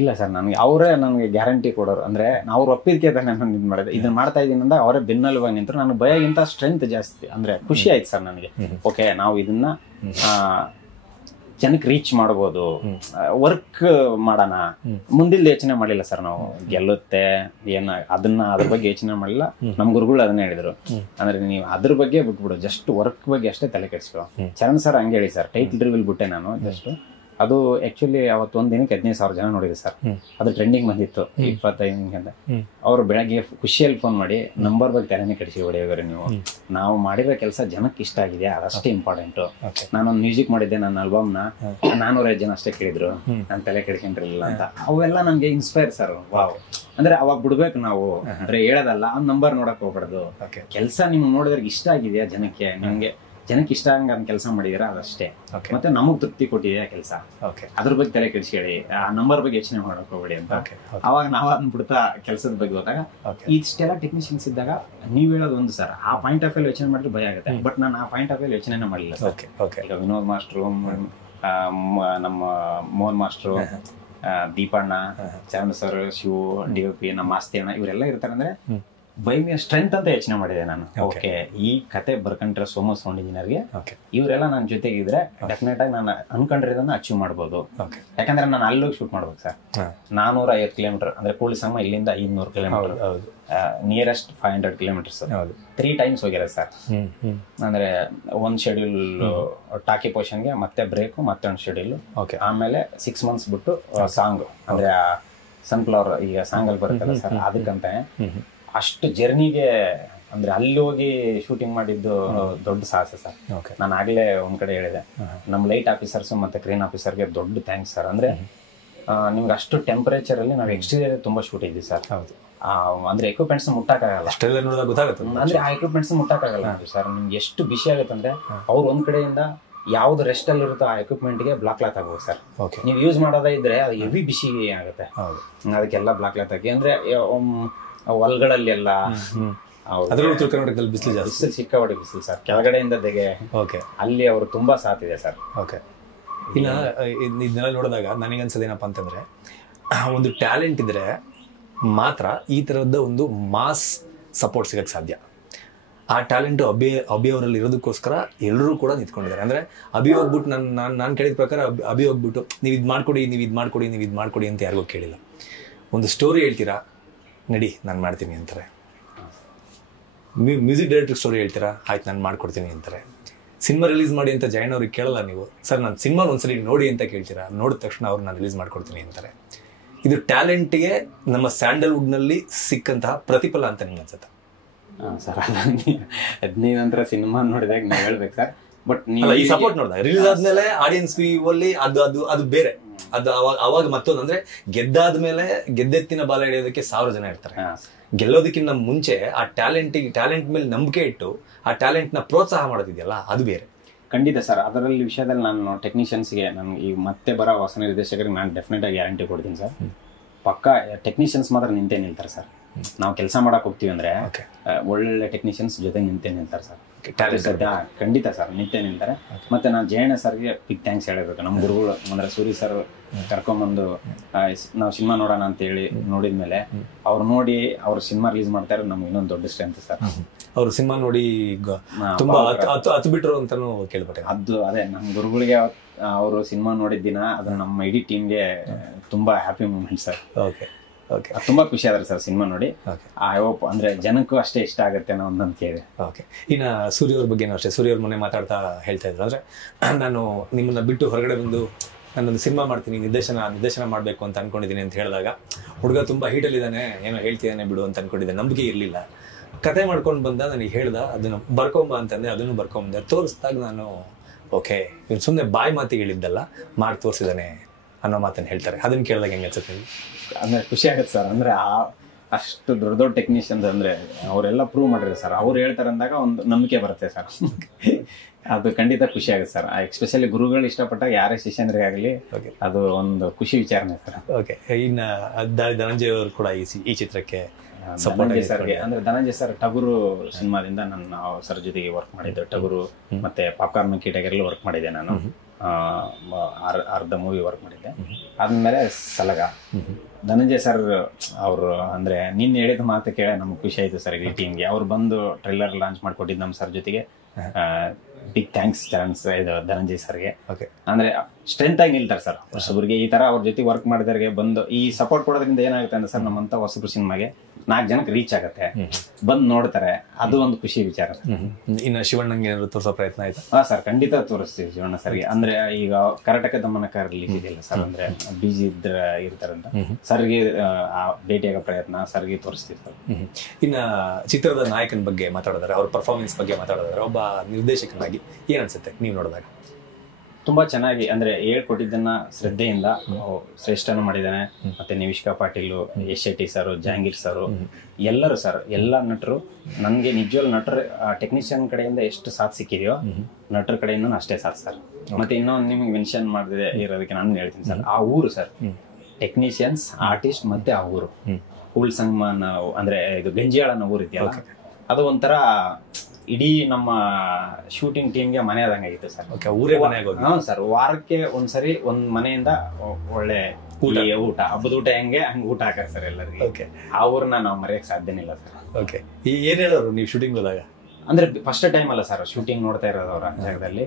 ಇಲ್ಲ ಸರ್, ನನಗೆ ಅವರೇ ನನಗೆ ಗ್ಯಾರಂಟಿ ಕೊಡೋರು. ಅಂದ್ರೆ ಅವ್ರು ಒಪ್ಪಿದ್ಕೆ ನಾನು ಇದು ಮಾಡಿದೆ, ಇದನ್ನ ಮಾಡ್ತಾ ಇದ್ದೀನಿ ಅಂತ ಅವರೇ ಬೆನ್ನೆಲುಬಾಗಿ ನಿಂತರು. ನನ್ನ ಭಯಗಿಂತ ಸ್ಟ್ರೆಂತ್ ಜಾಸ್ತಿ. ಅಂದ್ರೆ ಖುಷಿ ಆಯ್ತು ಸರ್ ನನಗೆ. ಓಕೆ, ನಾವು ಇದನ್ನ ಜನಕ್ಕೆ ರೀಚ್ ಮಾಡ್ಬೋದು, ವರ್ಕ್ ಮಾಡೋಣ. ಮುಂದಿಲ್ದ ಯೋಚನೆ ಮಾಡಿಲ್ಲ ಸರ್ ನಾವು. ಗೆಲ್ಲುತ್ತೆ ಏನ ಅದ್ರ ಬಗ್ಗೆ ಯೋಚನೆ ಮಾಡಿಲ್ಲ. ನಮ್ ಗುರುಗಳು ಅದನ್ನ ಹೇಳಿದ್ರು, ಅಂದ್ರೆ ನೀವು ಅದ್ರ ಬಗ್ಗೆ ಬಿಟ್ಬಿಡು, ಜಸ್ಟ್ ವರ್ಕ್ ಬಗ್ಗೆ ಅಷ್ಟೇ ತಲೆ ಕೆಡಿಸ್ಕೊ. ಚರಣ್ ಸರ್ ಹಂಗೆ ಹೇಳಿ ಸರ್. ಟೈಟಲ್ ರಿವೀಲ್ ಬಿಟ್ಟೆ ನಾನು ಜಸ್ಟ್. ಅದು ಆಕ್ಚುಲಿ ಅವತ್ತೊಂದ್ ದಿನಕ್ಕೆ 15,000 ಜನ ನೋಡಿದೆ ಸರ್. ಅದು ಟ್ರೆಂಡಿಂಗ್ ಬಂದಿತ್ತು 25 ಅಂತ. ಅವ್ರು ಬೆಳಗ್ಗೆ ಖುಷಿಯಲ್ಲಿ ಫೋನ್ ಮಾಡಿ ನಂಬರ್ ಬಗ್ಗೆ ತಲೆನೇ ಕೆಡಿಸಿ ಹೊಡೆಯೋರು ನೀವು, ನಾವು ಮಾಡಿರೋ ಕೆಲಸ ಜನಕ್ಕೆ ಇಷ್ಟ ಆಗಿದೆ, ಅದಷ್ಟೇ ಇಂಪಾರ್ಟೆಂಟ್. ನಾನೊಂದು ಮ್ಯೂಸಿಕ್ ಮಾಡಿದ್ದೆ, ನನ್ನ ಆಲ್ಬಮ್ನ 405 ಜನ ಅಷ್ಟೇ ಕೇಳಿದ್ರು, ನಾನು ತಲೆ ಕೆಡ್ಕೊಂಡಿರಲಿಲ್ಲ ಅಂತ. ಅವೆಲ್ಲ ನನ್ಗೆ ಇನ್ಸ್ಪೈರ್ ಸರ್. ವಾವ್, ಅಂದ್ರೆ ಅವಾಗ ಬಿಡ್ಬೇಕು ನಾವು, ಬರೀ ಹೇಳೋದಲ್ಲ, ಆ ನಂಬರ್ ನೋಡಕ್ ಹೋಗ್ಬಾರ್ದು. ಕೆಲಸ ನಿಮ್ಗೆ ನೋಡಿದ್ರೆ ಇಷ್ಟ ಆಗಿದೆಯಾ ಜನಕ್ಕೆ, ನಿಮ್ಗೆ ಜನಕ್ಕೆ ಇಷ್ಟ ಹಂಗ ಕೆಲಸ ಮಾಡಿದೀರಾ ಅದಷ್ಟೇ. ಮತ್ತೆ ನಮಗ್ ತೃಪ್ತಿ ಕೊಟ್ಟಿದೆ ಕೆಲಸ, ಅದ್ರ ಬಗ್ಗೆ ತಲೆ ಕೆಡಿಸ್ಕೊಳ್ಳಿ, ಆ ನಂಬರ್ ಬಗ್ಗೆ ಯೋಚನೆ ಮಾಡಕ್ ಹೋಗ್ಬೇಡಿ ಅಂತ. ಅವಾಗ ನಾವ್ ಅದನ್ನ ಬಿಡ್ತಾ ಕೆಲಸದ ಬಗ್ಗೆ ಹೋದಾಗ ಇಷ್ಟೆಲ್ಲ ಟೆಕ್ನಿಷಿಯನ್ಸ್ ಇದ್ದಾಗ ನೀವ್ ಹೇಳೋದು ಒಂದು ಸರ್, ಆ ಪಾಯಿಂಟ್ ಆಫ್ ವ್ಯೂ ಯೋಚನೆ ಮಾಡಿದ್ರೆ ಭಯ ಆಗುತ್ತೆ. ಬಟ್ ನಾನು ಆ ಪಾಯಿಂಟ್ ಆಫ್ ವ್ಯೂ ಯೋಚನೆ ಮಾಡಿಲ್ಲ ಸರ್. ಈಗ ವಿನೋದ್ ಮಾಸ್ಟ್ರು, ನಮ್ಮ Mohan master, ದೀಪಣ್ಣ, Charan sir, Shivu, DOP, ನಮ್ಮ ಮಾಸ್ತಿ ಅಣ್ಣ, ಇವರೆಲ್ಲ ಇರ್ತಾರೆ. ಅಂದ್ರೆ ಬೈ ಮಿ ಸ್ಟ್ರೆಂತ್ ಅಂತ ಯೋಚನೆ ಮಾಡಿದೆ ನಾನು. ಓಕೆ, ಈ ಕತೆ ಬರ್ಕೊಂಡ್ರೆ ಸೋಮ ಸೌಂಡ್ ಇಂಜಿನಿಯರ್ಗೆ ಇವರೆಲ್ಲ ನನ್ನ ಜೊತೆಗಿದ್ರೆ ಡೆಫಿನೆಟ್ ಆಗಿ ನಾನು ಅನ್ಕೊಂಡಿರೋದನ್ನ ಅಚೀವ್ ಮಾಡ್ಬೋದು. ಯಾಕಂದ್ರೆ ನಾನು ಅಲ್ಲೋಗಿ ಶೂಟ್ ಮಾಡ್ಬೇಕು ಸರ್. 450 ಕಿಲೋಮೀಟರ್ ಅಂದ್ರೆ ಕೂಳಿಸಮ್ಮ ಇಲ್ಲಿಂದ 500 ಕಿಲೋಮೀಟರ್, ನಿಯರೆಸ್ಟ್ 500 ಕಿಲೋಮೀಟರ್ಸ್ 3 ಟೈಮ್ಸ್ ಹೋಗಿರ ಸರ್. ಅಂದ್ರೆ ಒಂದ್ ಶೆಡ್ಯೂಲ್ ಟಾಕಿ ಪೋರ್ಷನ್ಗೆ, ಮತ್ತೆ ಬ್ರೇಕು, ಮತ್ತೆ ಒಂದು ಶೆಡ್ಯೂಲ್, ಆಮೇಲೆ 6 ಮಂತ್ಸ್ ಬಿಟ್ಟು ಸಾಂಗ್, ಅಂದ್ರೆ ಸನ್ಫ್ಲವರ್ ಈಗ ಸಾಂಗ್ ಅಲ್ಲಿ ಬರುತ್ತಲ್ಲ ಸರ್, ಅದಕ್ಕಂತ ಅಷ್ಟು ಜರ್ನಿಗೆ. ಅಂದ್ರೆ ಅಲ್ಲಿ ಹೋಗಿ ಶೂಟಿಂಗ್ ಮಾಡಿದ್ದು ದೊಡ್ಡ ಸಾಹಸ ಸರ್. ನಾನು ಆಗ್ಲೇ ಒಂದ್ ಕಡೆ ಹೇಳಿದೆ, ನಮ್ಮ ಲೈಟ್ ಆಫೀಸರ್ಸ್ ಮತ್ತೆ ಕ್ರೇನ್ ಆಫೀಸರ್ಗೆ ದೊಡ್ಡ ಥ್ಯಾಂಕ್ಸ್ ಸರ್. ಅಂದ್ರೆ ನಿಮ್ಗೆ ಅಷ್ಟು ಟೆಂಪರೇಚರ್ ಅಲ್ಲಿ ನಾವು ಎಕ್ಸ್ಟೀರಿಯರ್ ತುಂಬಾ ಶೂಟ್ ಇದ್ವಿ ಸರ್. ಅಂದ್ರೆ ಎಕ್ವಿಪ್ಮೆಂಟ್ಸ್ ಮುಟ್ಟಕ್ಕಾಗಲ್ಲ, ಅಂದ್ರೆ ಆ ಎಕ್ವಿಪ್ಮೆಂಟ್ಸ್ ಮುಟ್ಟಕ್ಕಾಗಲ್ಲ ಸರ್. ನಿಮ್ಗೆ ಎಷ್ಟು ಬಿಸಿ ಆಗುತ್ತೆ ಅಂದ್ರೆ ಅವ್ರು ಒಂದ್ ಕಡೆಯಿಂದ ಯಾವ್ದು ರೆಸ್ಟ್ ಅಲ್ಲಿ ಇರುತ್ತೋ ಆ ಎಕ್ವಿಪ್ಮೆಂಟ್ಗೆ ಬ್ಲಾಕ್ ಲಾಕ್ ಆಗ್ಬೋದು ಸರ್. ನೀವು ಯೂಸ್ ಮಾಡೋದೇ ಇದ್ರೆ ಅದು ಹೆವಿ ಬಿಸಿ ಆಗುತ್ತೆ, ಅದಕ್ಕೆಲ್ಲ ಬ್ಲಾಕ್ ಲಾಕ್ ಆಗಿ. ಅಂದ್ರೆ ಹೊಲ್ಗಳಲ್ಲಿ ಎಲ್ಲ ಬಿಸಿಲು ಸಿಕ್ಕಾಪಟ್ಟೆ ಬಿಸಿಲು ಸರ್, ಕೆಳಗಡೆಯಿಂದ ತೆಗೆ ಅಲ್ಲಿ ಅವರು ತುಂಬಾ ಸಾಥಿದೆ ಸರ್. ಓಕೆ, ಇಲ್ಲ ಇದನ್ನೆಲ್ಲ ನೋಡಿದಾಗ ನನಗನ್ಸೋದೇನಪ್ಪ ಅಂತಂದ್ರೆ, ಒಂದು ಟ್ಯಾಲೆಂಟ್ ಇದ್ರೆ ಮಾತ್ರ ಈ ತರದ್ದು ಒಂದು ಮಾಸ್ ಸಪೋರ್ಟ್ ಸಿಗಕ್ಕೆ ಸಾಧ್ಯ. ಆ ಟ್ಯಾಲೆಂಟ್ ಅಭಿ ಅವರಲ್ಲಿ ಇರೋದಕ್ಕೋಸ್ಕರ ಎಲ್ಲರೂ ಕೂಡ ನಿಂತ್ಕೊಂಡಿದ್ದಾರೆ. ಅಂದ್ರೆ ಅಭಿ ಹೋಗ್ಬಿಟ್ಟು ನಾನು ಕೇಳಿದ ಪ್ರಕಾರ ಅಭಿ ಹೋಗ್ಬಿಟ್ಟು ನೀವು ಇದು ಮಾಡ್ಕೊಡಿ, ನೀವು ಇದು ಮಾಡ್ಕೊಡಿ, ನೀವು ಇದು ಮಾಡ್ಕೊಡಿ ಅಂತ ಯಾರಿಗೂ ಕೇಳಿಲ್ಲ. ಒಂದು ಸ್ಟೋರಿ ಹೇಳ್ತೀರಾ, ನಡಿ ನಾನು ಮಾಡ್ತೀನಿ ಅಂತಾರೆ. ಮ್ಯೂಸಿಕ್ ಡೈರೆಕ್ಟರ್ ಸ್ಟೋರಿ ಹೇಳ್ತೀರಾ, ಆಯ್ತು ನಾನು ಮಾಡ್ಕೊಡ್ತೀನಿ ಅಂತಾರೆ. ಸಿನಿಮಾ ರಿಲೀಸ್ ಮಾಡಿ ಅಂತ ಜಯಣ್ಣ ಅವ್ರಿಗೆ ಕೇಳಲ್ಲ ನೀವು, ಸರ್ ನಾನು ಸಿನಿಮಾ ಒಂದ್ಸರಿ ನೋಡಿ ಅಂತ ಕೇಳ್ತೀರಾ, ನೋಡಿದ ತಕ್ಷಣ ಅವ್ರು ನಾನು ರಿಲೀಸ್ ಮಾಡ್ಕೊಡ್ತೀನಿ ಅಂತಾರೆ. ಇದು ಟ್ಯಾಲೆಂಟ್ಗೆ ನಮ್ಮ ಸ್ಯಾಂಡಲ್ವುಡ್ನಲ್ಲಿ ಸಿಕ್ಕಂತಹ ಪ್ರತಿಫಲ ಅಂತ ನಿಮ್ಗೆ ಅನ್ಸುತ್ತೆ ಸರ್? 15 ನಂತರ ಸಿನಿಮಾ ನೋಡಿದಾಗ ನೀವು ಹೇಳ್ಬೇಕು ಸರ್. ಬಟ್ ನೀವು ಈ ಸಪೋರ್ಟ್ ನೋಡಿದಾಗ ರಿಲೀಸ್ ಆದ್ಮೇಲೆ ಆಡಿಯನ್ಸ್ ವ್ಯೂ ಅಲ್ಲಿ ಅದು ಬೇರೆ. ಅದು ಅವಾಗ ಮತ್ತೊಂದು ಅಂದ್ರೆ ಗೆದ್ದಾದ್ಮೇಲೆ ಗೆದ್ದೆತ್ತಿನ ಬಾಲ ಹಿಡಿಯೋದಕ್ಕೆ 1000 ಜನ ಇರ್ತಾರೆ. ಗೆಲ್ಲೋದಕ್ಕಿಂತ ಮುಂಚೆ ಆ ಟ್ಯಾಲೆಂಟ್ ಮೇಲೆ ನಂಬಿಕೆ ಇಟ್ಟು ಆ ಟ್ಯಾಲೆಂಟ್ ನ ಪ್ರೋತ್ಸಾಹ ಮಾಡೋದಿದೆಯಲ್ಲ, ಅದು ಬೇರೆ. ಖಂಡಿತ ಸರ್. ಅದರಲ್ಲಿ ವಿಷಯದಲ್ಲಿ ನಾನು ಟೆಕ್ನಿಷಿಯನ್ಸ್ಗೆ ನನ್ಗೆ ಈಗ ಮತ್ತೆ ಬರೋ ಹೊಸ ನಿರ್ದೇಶಕರಿಗೆ ನಾನು ಡೆಫಿನೆಟ್ ಆಗಿ ಗ್ಯಾರಂಟಿ ಕೊಡ್ತೀನಿ ಸರ್. ಪಕ್ಕ ಟೆಕ್ನಿಷಿಯನ್ಸ್ ಮಾತ್ರ ನಿಂತೇ ನಿಲ್ತಾರೆ ಸರ್. ನಾವು ಕೆಲಸ ಮಾಡಕ್ ಹೋಗ್ತೀವಿ ಅಂದ್ರೆ ಒಳ್ಳೆ ಟೆಕ್ನಿಷಿಯನ್ಸ್ ಜೊತೆ ನಿಂತೇ ನಿಲ್ತಾರೆ ಸರ್. ಖಂಡಿತ ಸರ್ ನಿಂತೇ ನಿಲ್ತಾರೆ. ಮತ್ತೆ ನಾನು ಜಯಣ್ಣ ಸರ್ಗೆ ಬಿಗ್ ಥ್ಯಾಂಕ್ಸ್ ಹೇಳಬೇಕು. ನಮ್ಮ ಗುರುಗಳು ಅಂದ್ರೆ ಸೂರಿ ಸರ್ ಕರ್ಕೊಂಬಂದು ನಾವು ಸಿನಿಮಾ ನೋಡೋಣ ಅಂತ ಹೇಳಿ ನೋಡಿದ್ಮೇಲೆ ಅವ್ರು ನೋಡಿ ಅವ್ರು ಸಿನಿಮಾ ರಿಲೀಸ್ ಮಾಡ್ತಾರೆ, ನಮ್ಗೆ ಇನ್ನೊಂದು ದೊಡ್ಡ ಸ್ಟ್ರೆಂತ್ ಸರ್. ಅವ್ರು ಸಿನಿಮಾ ನೋಡಿ ತುಂಬಾ ಹತ್ತು ಬಿಟ್ರು ಅಂತಾನು ಕೇಳ್ಪಟ್ಟೆ. ಅದೇ ನಮ್ಮ ಗುರುಗಳಿಗೆ ಅವರು ಸಿನಿಮಾ ನೋಡಿದ ದಿನ ಅದು ನಮ್ಮ ಇಡೀ ಟೀಮ್ಗೆ ತುಂಬಾ ಹ್ಯಾಪಿ ಮೂಮೆಂಟ್ ಸರ್. ತುಂಬಾ ಖುಷಿ ಆದ್ರೆ ಸರ್ ಸಿನಿಮಾ ನೋಡಿ. ಐ ಹೋಪ್ ಅಂದ್ರೆ ಜನಕ್ಕೂ ಅಷ್ಟೇ ಇಷ್ಟ ಆಗುತ್ತೆ ಅನ್ನೋ ಒಂದು ನಂಬಿಕೆ ಇದೆ. ಇನ್ನ ಸೂರ್ಯ ಅವ್ರ ಬಗ್ಗೆನೂ ಅಷ್ಟೇ. ಸೂರ್ಯ ಅವ್ರ ಮೊನ್ನೆ ಮಾತಾಡ್ತಾ ಹೇಳ್ತಾ ಇದ್ರು, ಅಂದ್ರೆ ನಾನು ನಿಮ್ಮನ್ನ ಬಿಟ್ಟು ಹೊರಗಡೆ ಬಂದು ನಾನೊಂದು ಸಿನಿಮಾ ಮಾಡ್ತೀನಿ, ನಿರ್ದೇಶನ ಮಾಡಬೇಕು ಅಂತ ಅನ್ಕೊಂಡಿದ್ದೀನಿ ಅಂತ ಹೇಳಿದಾಗ ಹುಡುಗ ತುಂಬಾ ಹೀಟಲ್ಲಿದ್ದಾನೆ, ಏನೋ ಹೇಳ್ತಿದ್ದಾನೆ ಬಿಡು ಅಂತ ಅನ್ಕೊಂಡಿದ್ದೆ. ನಂಬಿಕೆ ಇರಲಿಲ್ಲ. ಕತೆ ಮಾಡ್ಕೊಂಡು ಬಂದ ನನಗೆ ಹೇಳ್ದ, ಅದನ್ನು ಬರ್ಕೊಂಬ ಅಂತಂದೆ, ಅದನ್ನು ಬರ್ಕೊಂಬಂದೆ. ತೋರಿಸಿದಾಗ ನಾನು ಓಕೆ ಇವ್ನು ಸುಮ್ಮನೆ ಬಾಯಿ ಮಾತಿಗೆ ಹೇಳಿದ್ದಲ್ಲ, ಮಾಡಿ ತೋರಿಸಿದಾನೆ ಅನ್ನೋ ಮಾತನ್ನು ಹೇಳ್ತಾರೆ. ಅದನ್ನ ಕೇಳಿದಾಗ ಹೆಂಗೆ ಅನ್ಸುತ್ತೆ ನಿಮ್ಗೆ? ಅಂದ್ರೆ ಖುಷಿ ಆಗುತ್ತೆ ಸರ್. ಅಂದ್ರೆ ಅಷ್ಟು ದೊಡ್ಡ ಟೆಕ್ನಿಷಿಯನ್ಸ್ ಅಂದ್ರೆ ಅವರೆಲ್ಲ ಪ್ರೂವ್ ಮಾಡಿದ್ರೆ ಸರ್, ಅವ್ರು ಹೇಳ್ತಾರೆ ಅಂದಾಗ ಒಂದು ನಂಬಿಕೆ ಬರುತ್ತೆ ಸರ್. ಅದು ಖಂಡಿತ ಖುಷಿ ಆಗುತ್ತೆ ಸರ್. ಎಸ್ಪೆಷಲಿ ಗುರುಗಳು ಇಷ್ಟಪಟ್ಟಾಗ ಯಾರೇ ಶಿಷ್ಯನರಿಗಾಗಲಿ ಅದು ಒಂದು ಖುಷಿ ವಿಚಾರನೆ ಸರ್. ಓಕೆ, ಇನ್ನ ಧನಂಜಯ್ ಅವರು ಕೂಡ ಈ ಚಿತ್ರಕ್ಕೆ ಸರ್ಗೆ ಅಂದ್ರೆ ಧನಂಜಯ್ ಸರ್ ಟಗರು ಸಿನಿಮಾದಿಂದ ನಾನು ಸರ್ ಜೊತೆಗೆ ವರ್ಕ್ ಮಾಡಿದ್ದೆ. ಟಗರು ಮತ್ತೆ ಪಾಪ್ಕಾರ್ನ್ ಕೀಟಗೆಲ್ಲ ವರ್ಕ್ ಮಾಡಿದ್ದೆ ನಾನು. ಅರ್ಧ ಮೂವಿ ವರ್ಕ್ ಮಾಡಿದ್ದೆ. ಆದ್ಮೇಲೆ ಸಲಗ ಧನಂಜಯ್ ಸರ್ ಅವರು ಅಂದ್ರೆ ನಿನ್ನೆ ಹೇಳಿದ ಮಾತು ಕೇಳ ನಮ್ಗೆ ಖುಷಿ ಆಯ್ತು ಸರ್. ಈ ಟೀಮ್ಗೆ ಅವ್ರು ಬಂದು ಟ್ರೈಲರ್ ಲಾಂಚ್ ಮಾಡ್ಕೊಟ್ಟಿದ್ದು ನಮ್ಮ ಸರ್ ಜೊತೆಗೆ. ಬಿಗ್ ಥ್ಯಾಂಕ್ಸ್ ಇದು ಧನಂಜಯ್ ಸರ್ಗೆ. ಅಂದ್ರೆ ಸ್ಟ್ರೆಂತ್ ಆಗಿ ನಿಲ್ತಾರೆ ಸರ್ ಹೊಸಬ್ರಿಗೆ. ಈ ತರ ಅವ್ರ ಜೊತೆ ವರ್ಕ್ ಮಾಡಿದವ್ರಿಗೆ ಬಂದು ಈ ಸಪೋರ್ಟ್ ಕೊಡೋದ್ರಿಂದ ಏನಾಗುತ್ತೆ ಅಂದ್ರೆ ಸರ್, ನಮ್ಮಂತ ಹೊಸಬ್ರು ಸಿನಿಮಾಗೆ 4 ಜನಕ್ಕೆ ರೀಚ್ ಆಗುತ್ತೆ, ಬಂದು ನೋಡ್ತಾರೆ. ಅದು ಒಂದು ಖುಷಿ ವಿಚಾರ. ಇನ್ನು ಶಿವಣ್ಣಂಗೆ ಏನಾದ್ರು ತೋರಿಸೋ ಪ್ರಯತ್ನ ಆಯ್ತು? ಸರ್ ಖಂಡಿತ ತೋರಿಸ್ತೀವಿ ಶಿವಣ್ಣ ಸರ್ಗೆ. ಅಂದ್ರೆ ಈಗ ಕರ್ನಾಟಕ ದಮನಕಾರ ರಿಲೀಸ್ ಇದೆಯಲ್ಲ ಸರ್, ಅಂದ್ರೆ ಬಿಜಿ ಇರ್ತಾರಂತ ಸರ್ಗೆ ಭೇಟಿಯಾಗೋ ಪ್ರಯತ್ನ ಸರ್ಗೆ ತೋರಿಸ್ತೀವಿ ಸರ್. ಇನ್ನ ಚಿತ್ರದ ನಾಯಕನ ಬಗ್ಗೆ ಮಾತಾಡಿದ್ರೆ, ಅವ್ರ ಪರ್ಫಾರ್ಮೆನ್ಸ್ ಬಗ್ಗೆ ಮಾತಾಡಿದ್ರೆ, ಒಬ್ಬ ನಿರ್ದೇಶಕನಾಗಿ ಏನ್ ಅನ್ಸುತ್ತೆ ನೀವು ನೋಡಿದಾಗ? ತುಂಬಾ ಚೆನ್ನಾಗಿ ಅಂದ್ರೆ ಹೇಳ್ಕೊಟ್ಟಿದ್ದನ್ನ ಶ್ರದ್ಧೆಯಿಂದ ಶ್ರೇಷ್ಠನು ಮಾಡಿದ್ದಾನೆ. ಮತ್ತೆ ನಿವಿಷ್ಕಾ ಪಾಟೀಲ್, ಯಶ್ ಶೆಟ್ಟಿ ಸರ್, ಜಹಾಂಗೀರ್ ಸರ್, ಎಲ್ಲರೂ ಸರ್, ಎಲ್ಲಾ ನಟರು ನನ್ಗೆ ನಿಜವಾಗ್ಲೂ ನಟರು ಟೆಕ್ನಿಷಿಯನ್ ಕಡೆಯಿಂದ ಎಷ್ಟು ಸಾಥ್ ಸಿಕ್ಕಿದೆಯೋ ನಟರ ಕಡೆಯಿಂದ ಅಷ್ಟೇ ಸಾಥ್ ಸರ್. ಮತ್ತೆ ಇನ್ನೊಂದು ನಿಮ್ಗೆ ಮೆನ್ಷನ್ ಮಾಡಿದೆ ಇರೋದಕ್ಕೆ ನಾನು ಹೇಳ್ತೀನಿ ಸರ್, ಆ ಊರು ಸರ್, ಟೆಕ್ನಿಷಿಯನ್ಸ್, ಆರ್ಟಿಸ್ಟ್ ಮತ್ತೆ ಆ ಊರು ಕೂಳ್ ಸಂಗಮನ ಅಂದ್ರೆ ಇದು ಗಂಜಿಯಾಳನ ಊರು ಇದೆಯಲ್ಲ, ಅದು ಒಂಥರ ಇಡೀ ನಮ್ಮ ಶೂಟಿಂಗ್ ಟೀಮ್ಗೆ ಮನೆ ಆದಂಗಾಗಿತ್ತು ಸರ್. ಊರೇ ಮನೆ ಹೌದು ಸರ್. ವಾರಕ್ಕೆ ಒಂದ್ಸರಿ ಒಂದ್ ಮನೆಯಿಂದ ಒಳ್ಳೆ ಊಟ ಹಬ್ಬದ ಊಟ ಹಂಗೆ ಊಟ ಹಾಕಾರೆ ಸರ್ ಎಲ್ಲರಿಗೆ. ಆ ಊರನ್ನ ನಾವು ಮರೆಯಕ್ ಸಾಧ್ಯನೇ ಇಲ್ಲ ಸರ್. ಓಕೆ, ಏನ್ ಹೇಳೋರು ನೀವು ಶೂಟಿಂಗ್ ಹೋದಾಗ? ಅಂದ್ರೆ ಫಸ್ಟ್ ಟೈಮ್ ಅಲ್ಲ ಸರ್ ಶೂಟಿಂಗ್ ನೋಡ್ತಾ ಇರೋದು ಅವ್ರ ಜಾಗದಲ್ಲಿ.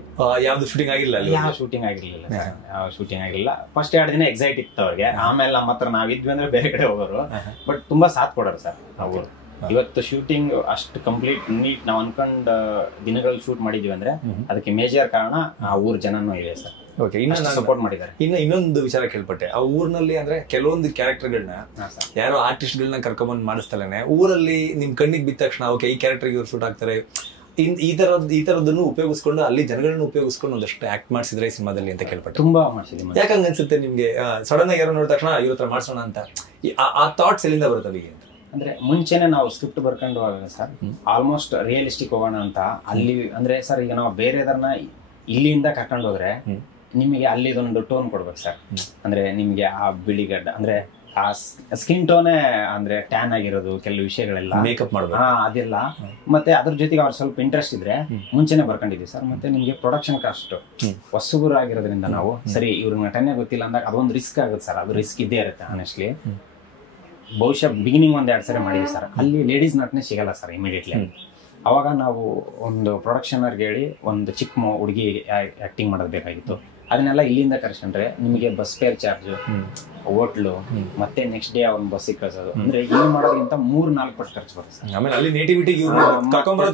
ಯಾವ್ದು ಶೂಟಿಂಗ್ ಆಗಿಲ್ಲ? ಯಾವ ಶೂಟಿಂಗ್ ಆಗಿರ್ಲಿಲ್ಲ ಸರ್, ಯಾವ ಶೂಟಿಂಗ್ ಆಗಿಲ್ಲ. ಫಸ್ಟ್ 2 ದಿನ ಎಕ್ಸೈಟ್ ಇತ್ತು ಅವ್ರಿಗೆ. ಆಮೇಲೆ ನಮ್ಮ ಹತ್ರ ನಾವಿದ್ವಿ ಅಂದ್ರೆ ಬೇರೆ ಕಡೆ ಹೋಗೋರು. ಬಟ್ ತುಂಬಾ ಸಾಥ್ ಕೊಡೋರು ಸರ್ ಅವ್ರು. ಇವತ್ತು ಶೂಟಿಂಗ್ ಅಷ್ಟು ಕಂಪ್ಲೀಟ್ ನೀಟ್ ನಾವು ಅನ್ಕೊಂಡ್ ದಿನಗಳಲ್ಲಿ ಶೂಟ್ ಮಾಡಿದೀವಿ ಅಂದ್ರೆ ಅದಕ್ಕೆ ಮೇಜರ್ ಕಾರಣ ಆ ಊರ್ ಜನನೂ ಇದೆ ಸರ್. ಸಪೋರ್ಟ್ ಮಾಡಿದ್ದಾರೆ. ಇನ್ನೊಂದು ವಿಚಾರ ಕೇಳ್ಪಟ್ಟೆ, ಆ ಊರಿನಲ್ಲಿ ಅಂದ್ರೆ ಕೆಲವೊಂದು ಕ್ಯಾರೆಕ್ಟರ್ಗಳನ್ನ ಯಾರೋ ಆರ್ಟಿಸ್ಟ್ಗಳನ್ನ ಕರ್ಕೊಂಡ್ಬಂದ್ ಮಾಡಿಸ್ತಲೇನೆ ಊರಲ್ಲಿ ನಿಮ್ ಕಣ್ಣಿಗೆ ಬಿದ್ದ ತಕ್ಷಣ ಓಕೆ ಈ ಕ್ಯಾರೆಕ್ಟರ್ಗೆ ಇವ್ರು ಶೂಟ್ ಆಗ್ತಾರೆ, ಈ ತರದನ್ನು ಉಪಯೋಗಿಸ್ಕೊಂಡು ಅಲ್ಲಿ ಜನಗಳನ್ನ ಉಪಯೋಗಿಸ್ಕೊಂಡು ಒಂದಷ್ಟು ಆಕ್ಟ್ ಮಾಡಿಸಿದ್ರೆ ಸಿನಿಮಾದಲ್ಲಿ ಅಂತ ಕೇಳ್ಪಟ್ಟೆ. ತುಂಬಾ ಮಾಡಿಸಿದ್ವಿ. ಯಾಕಂಗ ಅನ್ಸುತ್ತೆ ನಿಮ್ಗೆ ಸಡನ್ ಆಗಿ ಯಾರೋ ನೋಡಿದ ತಕ್ಷಣ ಇವ್ರ ಹತ್ರ ಮಾಡ್ಸೋಣ ಅಂತ ಆ ಥಾಟ್ಸ್ ಎಲ್ಲಿಂದ ಬರುತ್ತೆ ಅಲ್ಲಿಗೆ? ಅಂದ್ರೆ ಮುಂಚೆನೆ ನಾವು ಸ್ಕ್ರಿಪ್ಟ್ ಬರ್ಕೊಂಡು ಸರ್ ಆಲ್ಮೋಸ್ಟ್ ರಿಯಲಿಸ್ಟಿಕ್ ಹೋಗೋಣ ಅಂತ ಅಲ್ಲಿ. ಅಂದ್ರೆ ಸರ್ ಈಗ ನಾವು ಬೇರೆದನ್ನ ಇಲ್ಲಿಂದ ಕರ್ಕೊಂಡು ಹೋದ್ರೆ ನಿಮಗೆ ಅಲ್ಲಿದೊಂದು ಟೋನ್ ಕೊಡ್ಬೇಕು ಸರ್. ಅಂದ್ರೆ ನಿಮ್ಗೆ ಆ ಬಿಳಿಗಡ್ಡ ಅಂದ್ರೆ ಆ ಸ್ಕಿನ್ ಟೋನೇ ಅಂದ್ರೆ ಟ್ಯಾನ್ ಆಗಿರೋದು ಕೆಲವು ವಿಷಯಗಳೆಲ್ಲ ಮೇಕಪ್ ಮಾಡ್ಬೇಕು ಅದೆಲ್ಲ. ಮತ್ತೆ ಅದ್ರ ಜೊತೆಗೆ ಅವ್ರು ಸ್ವಲ್ಪ ಇಂಟ್ರೆಸ್ಟ್ ಇದ್ರೆ ಮುಂಚೆನೆ ಬರ್ಕೊಂಡಿದ್ವಿ ಸರ್. ಮತ್ತೆ ನಿಮ್ಗೆ ಪ್ರೊಡಕ್ಷನ್ ಕಾಸ್ಟ್ ಹೊಸಬರು ಆಗಿರೋದ್ರಿಂದ ನಾವು ಸರಿ ಇವ್ರ ನಟನೆ ಗೊತ್ತಿಲ್ಲ ಅಂದಾಗ ಅದೊಂದು ರಿಸ್ಕ್ ಆಗುತ್ತೆ ಸರ್. ಅದು ರಿಸ್ಕ್ ಇದ್ದೇ ಇರುತ್ತೆ ಆನೆಸ್ಟ್ಲಿ. ಬಹುಶಃ ಬಿಗಿನಿಂಗ್ 1-2 ಸರಿ ಮಾಡಿದ್ವಿ ಸರ್. ಅಲ್ಲಿ ಲೇಡೀಸ್ ನಟನೆ ಸಿಗಲ್ಲ ಸರ್ ಇಮಿಡಿಯೇಟ್ಲಿ. ಅವಾಗ ನಾವು ಒಂದು ಪ್ರೊಡಕ್ಷನ್ ಅವ್ರಿಗೆ ಹೇಳಿ ಒಂದು ಚಿಕ್ಕ ಹುಡುಗಿ ಆಕ್ಟಿಂಗ್ ಮಾಡೋದು ಬೇಕಾಗಿತ್ತು. ಅದನ್ನೆಲ್ಲ ಇಲ್ಲಿಂದ ಕರ್ಸ್ಕೊಂಡ್ರೆ ನಿಮಗೆ ಬಸ್ ಫೇರ್ ಚಾರ್ಜ್, ಹೋಟ್ಲು, ಮತ್ತೆ ನೆಕ್ಸ್ಟ್ ಡೇ ಅವ್ನ ಬಸ್ಸಿಗೆ ಕಳ್ಸೋದು ಅಂದ್ರೆ ಇಲ್ಲಿ ಮಾಡೋದ್ರಿಂದ 3-4 ಪಟ್ಟು ಖರ್ಚು ಬರುತ್ತೆ ಸರ್. ಆಮೇಲೆ ಅಲ್ಲಿ ನೇಟಿವಿಟಿ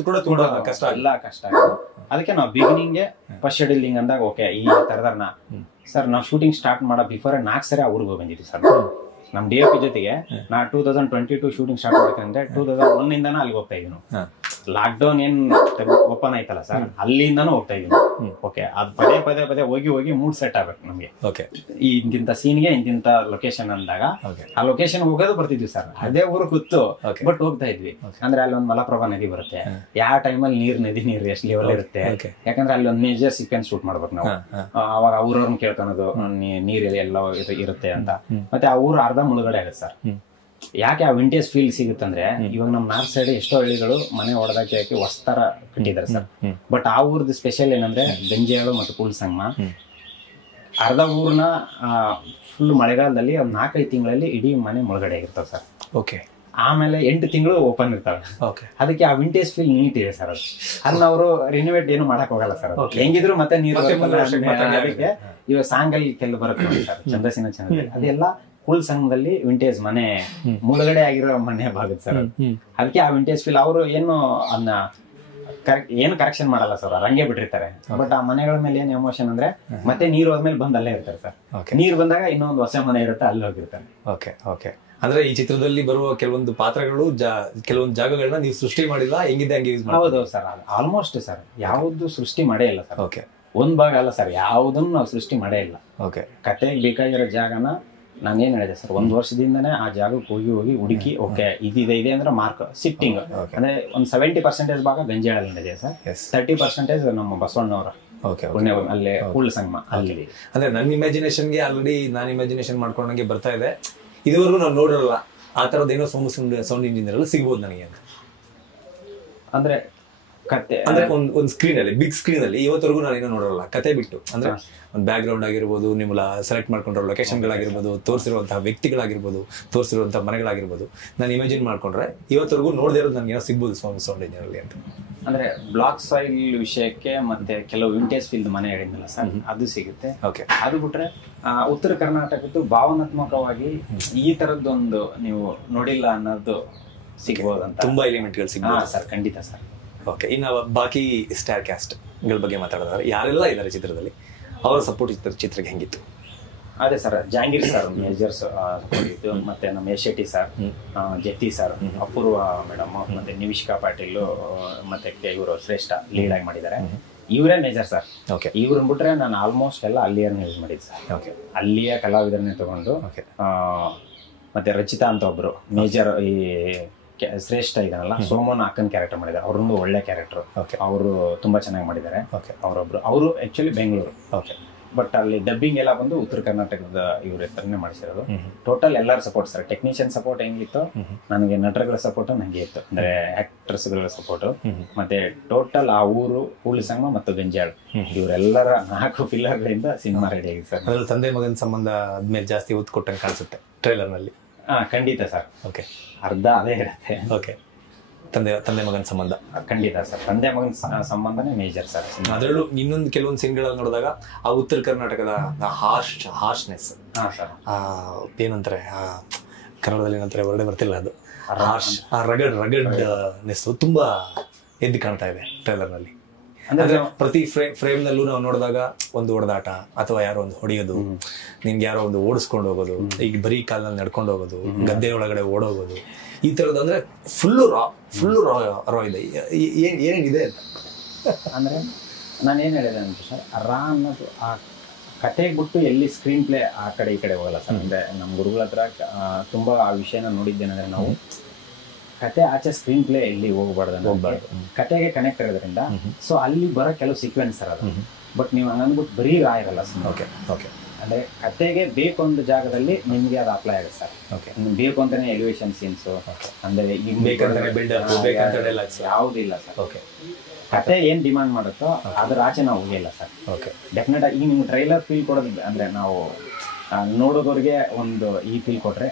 ಕೂಡ ತುಂಬಾ ಕಷ್ಟ, ಎಲ್ಲ ಕಷ್ಟ ಆಗುತ್ತೆ. ಅದಕ್ಕೆ ನಾವು ಬಿಗಿನಿಂಗ್ಗೆ ಫಸ್ಟ್ ಶೆಡ್ಯೂಲಿಂಗ್ ಅಂದಾಗ ಓಕೆ ಈ ತರದನ್ನ ಸರ್ ನಾವು ಶೂಟಿಂಗ್ ಸ್ಟಾರ್ಟ್ ಮಾಡೋ ಬಿಫೋರ್ 4 ಸರಿ ಆ ಊರಿಗೆ ಬಂದಿದ್ವಿ ಸರ್. ನಮ್ DOP ಜೊತೆಗೆ ನಾ 2022 ಶೂಟಿಂಗ್ ಸ್ಟಾರ್ಟ್ ಮಾಡ್ಬೇಕಂದ್ರೆ 2001 ಇಂದಾನ ಅಲ್ಲಿಗೆ ಹೋಗ್ತಾ ಇದ್ವಿ ನಾವು. ಲಾಕ್ಡೌನ್ ಏನ್ ಓಪನ್ ಆಯ್ತಲ್ಲ ಸರ್, ಅಲ್ಲಿಂದಾನು ಹೋಗ್ತಾ ಇದೀವಿ. ಓಕೆ, ಅದು ಪದೇ ಪದೇ ಹೋಗಿ ಮೂಡ್ ಸೆಟ್ ಆಗ್ಬೇಕು ನಮ್ಗೆ. ಓಕೆ, ಈ ಇಂತಿಂತ ಸೀನ್ಗೆ ಇಂತಿಂತ ಲೊಕೇಶನ್ ಅಂದಾಗ ಆ ಲೊಕೇಶನ್ ಹೋಗೋದು ಬರ್ತಿದ್ವಿ ಸರ್. ಅದೇ ಊರು ಗೊತ್ತು, ಬಟ್ ಹೋಗ್ತಾ ಇದ್ವಿ. ಅಂದ್ರೆ ಅಲ್ಲಿ ಒಂದು ಮಲಪ್ರಭಾ ನದಿ ಬರುತ್ತೆ, ಯಾವ ಟೈಮಲ್ಲಿ ನೀರು ಎಷ್ಟು ಲೆವೆಲ್ ಇರುತ್ತೆ, ಯಾಕಂದ್ರೆ ಅಲ್ಲಿ ಒಂದು ಮೇಜರ್ ಸೀಕ್ವೆನ್ಸ್ ಶೂಟ್ ಮಾಡ್ಬೇಕು ನಾವು. ಅವಾಗ ಅವ್ರವ್ರನ್ನ ಕೇಳ್ಕೊಳೋದು, ನೀರ್ ಎಲ್ಲ ಇರುತ್ತೆ ಅಂತ. ಮತ್ತೆ ಆ ಊರು ಅರ್ಧ ಮುಳುಗಡೆ ಆಗುತ್ತೆ ಸರ್. ಯಾಕೆ ಆ ವಿಂಟೇಜ್ ಫೀಲ್ ಸಿಗುತ್ತಂದ್ರೆ, ಇವಾಗ ನಮ್ ನಾರ್ತ್ ಸೈಡ್ ಎಷ್ಟೋ ಹಳ್ಳಿಗಳು ಮನೆ ಹೊಡೆದಾಕಿ ಹಾಕಿ ಹೊಸ್ತರ ಕಟ್ಟಿದ್ದಾರೆ ಸರ್. ಬಟ್ ಆ ಊರ್ದು ಸ್ಪೆಷಲ್ ಏನಂದ್ರೆ ಗಂಜೇಳು ಮತ್ತು ಕೂಲ್ಸಂಗಮ. ಅರ್ಧ ಊರ್ನ ಫುಲ್ ಮಳೆಗಾಲದಲ್ಲಿ ಒಂದು 4-5 ತಿಂಗಳಲ್ಲಿ ಇಡೀ ಮನೆ ಮುಳುಗಡೆ ಆಗಿರ್ತಾವ ಸರ್. ಓಕೆ, ಆಮೇಲೆ 8 ತಿಂಗಳು ಓಪನ್ ಇರ್ತಾವೆ. ಅದಕ್ಕೆ ಆ ವಿಂಟೇಜ್ ಫೀಲ್ ನೀಟ್ ಇದೆ ಸರ್. ಅದನ್ನ ಅವರು ರಿನೋವೇಟ್ ಏನು ಮಾಡಕ್ ಹೋಗಲ್ಲ ಸರ್. ಹೆಂಗಿದ್ರು ಮತ್ತೆ ನೀರು ಅದಕ್ಕೆ ಇವಾಗ ಸಾಂಗಲ್ಲಿ ಕೆಲವು ಬರುತ್ತೆ ಸರ್, ಛಂದಸ್ಸಿನ ಚಂದ. ಅದೆಲ್ಲ ಕೂಲ್ ಸಂಘದಲ್ಲಿ ವಿಂಟೇಜ್ ಮನೆ ಮುಳುಗಡೆ ಆಗಿರೋ ಮನೆ ಭಾಗತ್ ಸರ್. ಅದಕ್ಕೆ ಆ ವಿಂಟೇಜ್ ಫೀಲ್ ಅವರು ಏನು ಅದನ್ನ ಏನು ಕರೆಕ್ಷನ್ ಮಾಡಲ್ಲ ಸರ್, ಹಂಗೆ ಬಿಟ್ಟಿರ್ತಾರೆ. ಬಟ್ ಆ ಮನೆಗಳ ಮೇಲೆ ಏನ್ ಎಮೋಷನ್ ಅಂದ್ರೆ, ಮತ್ತೆ ನೀರು ಹೋದ್ಮೇಲೆ ಬಂದ್ ಅಲ್ಲೇ ಇರ್ತಾರೆ ಸರ್. ನೀರು ಬಂದಾಗ ಇನ್ನೊಂದು ಹೊಸ ಮನೆ ಇರುತ್ತೆ, ಅಲ್ಲಿ ಹೋಗಿರ್ತಾರೆ. ಓಕೆ ಓಕೆ, ಅಂದ್ರೆ ಈ ಚಿತ್ರದಲ್ಲಿ ಬರುವ ಕೆಲವೊಂದು ಪಾತ್ರಗಳು ಕೆಲವೊಂದು ಜಾಗಗಳನ್ನ ನೀವು ಸೃಷ್ಟಿ ಮಾಡಿಲ್ಲ, ಹೆಂಗಿದೆ ಹಂಗೆ ಯೂಸ್ ಮಾಡಿ. ಹೌದು ಸರ್, ಆಲ್ಮೋಸ್ಟ್ ಸರ್ ಯಾವ್ದು ಸೃಷ್ಟಿ ಮಾಡೇ ಇಲ್ಲ ಸರ್. ಓಕೆ, ಒಂದ್ ಭಾಗ ಅಲ್ಲ ಸರ್, ಯಾವ್ದನ್ನು ನಾವು ಸೃಷ್ಟಿ ಮಾಡೇ ಇಲ್ಲ. ಓಕೆ, ಕತೆಗೆ ಬೇಕಾಗಿರೋ ಜಾಗನ ನಾನು ಏನ್ ಹೇಳಿದೆ ಸರ್, 1 ವರ್ಷದಿಂದನೇ ಆ ಜಾಗಕ್ಕೆ ಹೋಗಿ ಹುಡುಕಿ, ಓಕೆ ಇದೆ ಅಂದ್ರೆ ಮಾರ್ಕ್ ಸಿಟ್ಟಿಂಗ್. ಅಂದ್ರೆ ಒಂದು 70% ಭಾಗ ಗಂಜೇಳಲ್ಲಿ ಇದೆ ಸರ್, 30% ನಮ್ಮ ಬಸವಣ್ಣವರ ಅಲ್ಲೇ ಕೂಲ್ ಸಂಗಮ ಅಲ್ಲಿ. ಅಂದ್ರೆ ನನ್ನ ಇಮ್ಯಾಜಿನೇಷನ್ಗೆ ಆಲ್ರೆಡಿ ನಾನು ಇಮ್ಯಾಜಿನೇಷನ್ ಮಾಡ್ಕೊಂಡಂಗೆ ಬರ್ತಾ ಇದೆ. ಇದುವರೆಗೂ ನಾವು ನೋಡಿರಲ್ಲ ಆ ತರದ್ ಏನೋ ಸೌಂಡ್ ಇಂಜಿನಿಯರ್ ಎಲ್ಲ ಸಿಗ್ಬೋದು ನನಗೆ ಅಂತ. ಅಂದ್ರೆ ಕತೆ ಅಂದ್ರೆ ಒಂದ್ ಸ್ಕ್ರೀನ್ ಅಲ್ಲಿ, ಬಿಗ್ ಸ್ಕ್ರೀನ್ ಅಲ್ಲಿ ಇವತ್ತರೆಗೂ ನಾನು ಏನೋ ನೋಡಲ್ಲ. ಕತೆ ಬಿಟ್ಟು ಅಂದ್ರೆ ಒಂದು ಬ್ಯಾಕ್ ಗ್ರೌಂಡ್ ಆಗಿರ್ಬೋದು, ನಿಮ್ಮ ಸೆಲೆಕ್ಟ್ ಮಾಡ್ಕೊಂಡಿರೋ ಲೊಕೇಶನ್ಗಳಾಗಿರ್ಬೋದು, ತೋರಿಸಿರುವಂತಹ ವ್ಯಕ್ತಿಗಳಾಗಿರ್ಬೋದು, ತೋರಿಸಿರುವಂತಹ ಮನೆಗಳಾಗಿರ್ಬೋದು, ನಾನು ಇಮ್ಯಾಜಿನ್ ಮಾಡ್ಕೊಂಡ್ರೆ ಇವತ್ತರೆಗೂ ನೋಡದೇ ಇರೋದು ನನಗೆ ಏನೋ ಸಿಗ್ಬೋದು ಸೌಂಡ್ ಇಂಜಿನಿಯರ್ ಅಲ್ಲಿ ಅಂತ. ಅಂದ್ರೆ ಬ್ಲಾಕ್ ಸಾಯಿಲ್ ವಿಷಯಕ್ಕೆ ಮತ್ತೆ ಕೆಲವು ವಿಂಟೇಜ್ ಫೀಲ್ಡ್ ಮನೆ ಹೇಳಿದ್ನಲ್ಲ ಸರ್, ಅದು ಸಿಗುತ್ತೆ. ಅದು ಬಿಟ್ರೆ ಉತ್ತರ ಕರ್ನಾಟಕದ್ದು ಭಾವನಾತ್ಮಕವಾಗಿ ಈ ತರದ್ದೊಂದು ನೀವು ನೋಡಿಲ್ಲ ಅನ್ನೋದು ಸಿಗ್ಬೋದಂತ. ತುಂಬಾ ಎಲಿಮೆಂಟ್ಗಳು ಸಿಗ್ಬೋದು ಸರ್, ಖಂಡಿತ ಸರ್. ಓಕೆ, ಇನ್ನು ಬಾಕಿ ಸ್ಟಾರ್ ಕ್ಯಾಸ್ಟ್ ಗಳ ಬಗ್ಗೆ ಮಾತಾಡೋದಾದ್ರೆ ಯಾರೆಲ್ಲ ಇದ್ದಾರೆ ಚಿತ್ರದಲ್ಲಿ, ಅವರ ಸಪೋರ್ಟ್ ಚಿತ್ರಕ್ಕೆ ಹೆಂಗಿತ್ತು? ಅದೇ sir, Jangir sir majors support ಇತ್ತು. ಮತ್ತೆ ನಮ್ಮ Yash Shetty sir, ಜತಿ sir, Apoorva madam, ಮತ್ತೆ ನಿವಿಷ್ಕಾ ಪಾಟೀಲ್, ಮತ್ತೆ ಇವರು ಶ್ರೇಷ್ಠ ಲೀಡ್ ಆಗಿ ಮಾಡಿದ್ದಾರೆ. ಇವರೇ ಮೇಜರ್ ಸರ್. ಓಕೆ, ಇವ್ರನ್ನ ಬಿಟ್ರೆ ನಾನು ಆಲ್ಮೋಸ್ಟ್ ಎಲ್ಲ ಅಲ್ಲಿಯರ್ನ ಯೂಸ್ ಮಾಡಿದ್ದೆ ಸರ್. ಓಕೆ, ಅಲ್ಲಿಯ ಕಲಾವಿದರನ್ನೇ ತಗೊಂಡು, ಮತ್ತೆ ರಚಿತಾ ಅಂತ ಒಬ್ರು ಮೇಜರ್ ಈ ಶ್ರೇಷ್ಠ ಇದನ್ನಲ್ಲ, ಸೋಮನ್ ಅಕ್ಕನ್ ಕ್ಯಾರೆಕ್ಟರ್ ಮಾಡಿದ್ದಾರೆ. ಅವ್ರೊಂದು ಒಳ್ಳೆ ಕ್ಯಾರೆಕ್ಟರ್, ಅವರು ತುಂಬಾ ಚೆನ್ನಾಗಿ ಮಾಡಿದ್ದಾರೆ. ಅವರೊಬ್ರು, ಅವರು ಆಕ್ಚುಲಿ ಬೆಂಗಳೂರು. ಓಕೆ, ಬಟ್ ಅಲ್ಲಿ ಡಬ್ಬಿಂಗ್ ಎಲ್ಲ ಬಂದು ಉತ್ತರ ಕರ್ನಾಟಕದ ಇವ್ರ ಹತ್ರನೇ ಮಾಡಿಸಿರೋದು. ಟೋಟಲ್ ಎಲ್ಲರ ಸಪೋರ್ಟ್ ಸರ್. ಟೆಕ್ನಿಷಿಯನ್ ಸಪೋರ್ಟ್ ಹೆಂಗಿತ್ತು, ನನಗೆ ನಟರುಗಳ ಸಪೋರ್ಟ್ ನಂಗೆ ಇತ್ತು, ಅಂದ್ರೆ ಆಕ್ಟರ್ಸ್ ಗಳ ಸಪೋರ್ಟ್. ಮತ್ತೆ ಟೋಟಲ್ ಆ ಊರು, ಕೂಲ್ ಸಂಗಮ ಮತ್ತು ಗಂಜಾಳ್, ಇವರೆಲ್ಲರ 4 ಪಿಲ್ಲರ್ಗಳಿಂದ ಸಿನಿಮಾ ರೆಡಿ ಆಗಿದೆ ಸರ್. ಅದ್ರಲ್ಲಿ ತಂದೆ ಮಗನ ಸಂಬಂಧ ಆದ್ಮೇಲೆ ಜಾಸ್ತಿ ಒತ್ತು ಕೊಟ್ಟಂಗೆ ಕಾಣಿಸುತ್ತೆ ಟ್ರೈಲರ್ ನಲ್ಲಿ. ಖಂಡಿತ ಸರ್. ಓಕೆ, ಅರ್ಧ ಅದೇ ಇರುತ್ತೆ. ಓಕೆ, ತಂದೆ ಮಗನ ಸಂಬಂಧ ಖಂಡಿತ ಸರ್. ತಂದೆ ಮಗನ ಸಂಬಂಧನೇ ಮೇಜರ್ ಸರ್. ಅದರಲ್ಲೂ ಇನ್ನೊಂದು ಕೆಲವೊಂದು ಸೀನ್ಗಳಲ್ಲಿ ನೋಡಿದಾಗ ಆ ಉತ್ತರ ಕರ್ನಾಟಕದ ಹಾರ್ಶ್ನೆಸ್, ಏನಂತಾರೆ ಕನ್ನಡದಲ್ಲಿ ಏನಂತಾರೆ ಹೊರಡೆ ಬರ್ತಿಲ್ಲ, ಅದು ರಗಡ್ನೆಸ್ ತುಂಬಾ ಎದ್ದು ಕಾಣ್ತಾ ಇದೆ ಟ್ರೈಲರ್ ನಲ್ಲಿ. ಅಂದ್ರೆ ಪ್ರತಿ ಫ್ರೇಮ್ ನಲ್ಲೂ ನಾವು ನೋಡಿದಾಗ ಒಂದು ಹೊಡೆದಾಟ ಅಥವಾ ಯಾರೋ ಒಂದು ಹೊಡೆಯೋದು, ನಿನ್ಗೆ ಯಾರೋ ಒಂದು ಓಡಿಸ್ಕೊಂಡು ಹೋಗೋದು, ಈಗ ಬರೀ ಕಾಲ್ನಲ್ಲಿ ನಡ್ಕೊಂಡು ಹೋಗೋದು, ಗದ್ದೆ ಒಳಗಡೆ ಓಡೋಗೋದು, ಈ ತರದ್ದು ಅಂದ್ರೆ ಫುಲ್ಲು ರಾ ಇದೆ. ಏನೇನಿದೆ ಅಂತ ಅಂದ್ರೆ ನಾನು ಏನ್ ಹೇಳಿದೆ ಅಂತ ಸರ್, ರಾ ಅನ್ನೋದು ಆ ಕತೆಗೆ ಬಿಟ್ಟು ಎಲ್ಲಿ ಸ್ಕ್ರೀನ್ ಪ್ಲೇ ಆ ಕಡೆ ಈ ಕಡೆ ಹೋಗಲ್ಲ ಸರ್. ಅಂದ್ರೆ ನಮ್ಮ ಗುರುಗಳ ಹತ್ರ ತುಂಬಾ ಆ ವಿಷಯನ ನೋಡಿದ್ದೇನೆಂದ್ರೆ, ನಾವು ಕತೆ ಆಚೆ ಸ್ಕ್ರೀನ್ ಪ್ಲೇ ಎಲ್ಲಿ ಹೋಗ್ಬಾರ್ದು, ಕತೆಗೆ ಕನೆಕ್ಟ್ ಇರೋದ್ರಿಂದ. ಸೊ ಅಲ್ಲಿ ಬರೋ ಕೆಲವು ಸೀಕ್ವೆನ್ಸ್ ಸರ್ ಅದು. ಬಟ್ ನೀವು ಹಂಗಂದ್ಬಿಟ್ಟು ಬರೀ ರಾ ಇರಲ್ಲ ಸರ್. ಓಕೆ ಓಕೆ, ಅಂದ್ರೆ ಕತೆಗೆ ಬೇಕು ಒಂದು ಜಾಗದಲ್ಲಿ ನಿಮ್ಗೆ ಅದು ಅಪ್ಲೈ ಆಗುತ್ತೆ ಸರ್. ಓಕೆ, ಬೇಕು ಅಂತಾನೆ ಎಲಿವೇಶನ್ ಸೀನ್ಸ್, ಅಂದ್ರೆ ಯಾವುದಿಲ್ಲ ಸರ್. ಓಕೆ, ಕತೆ ಏನ್ ಡಿಮಾಂಡ್ ಮಾಡುತ್ತೋ ಅದ್ರ ಆಚೆ ನಾವು ಹೋಗಿಲ್ಲ ಸರ್. ಓಕೆ, ಡೆಫಿನೆಟ್ ಆಗಿ ನಿಮ್ಗೆ ಟ್ರೈಲರ್ ಫೀಲ್ ಕೊಡೋದು ಅಂದ್ರೆ ನಾವು ನೋಡೋದವ್ರಿಗೆ ಒಂದು ಈ ಫೀಲ್ ಕೊಟ್ರೆ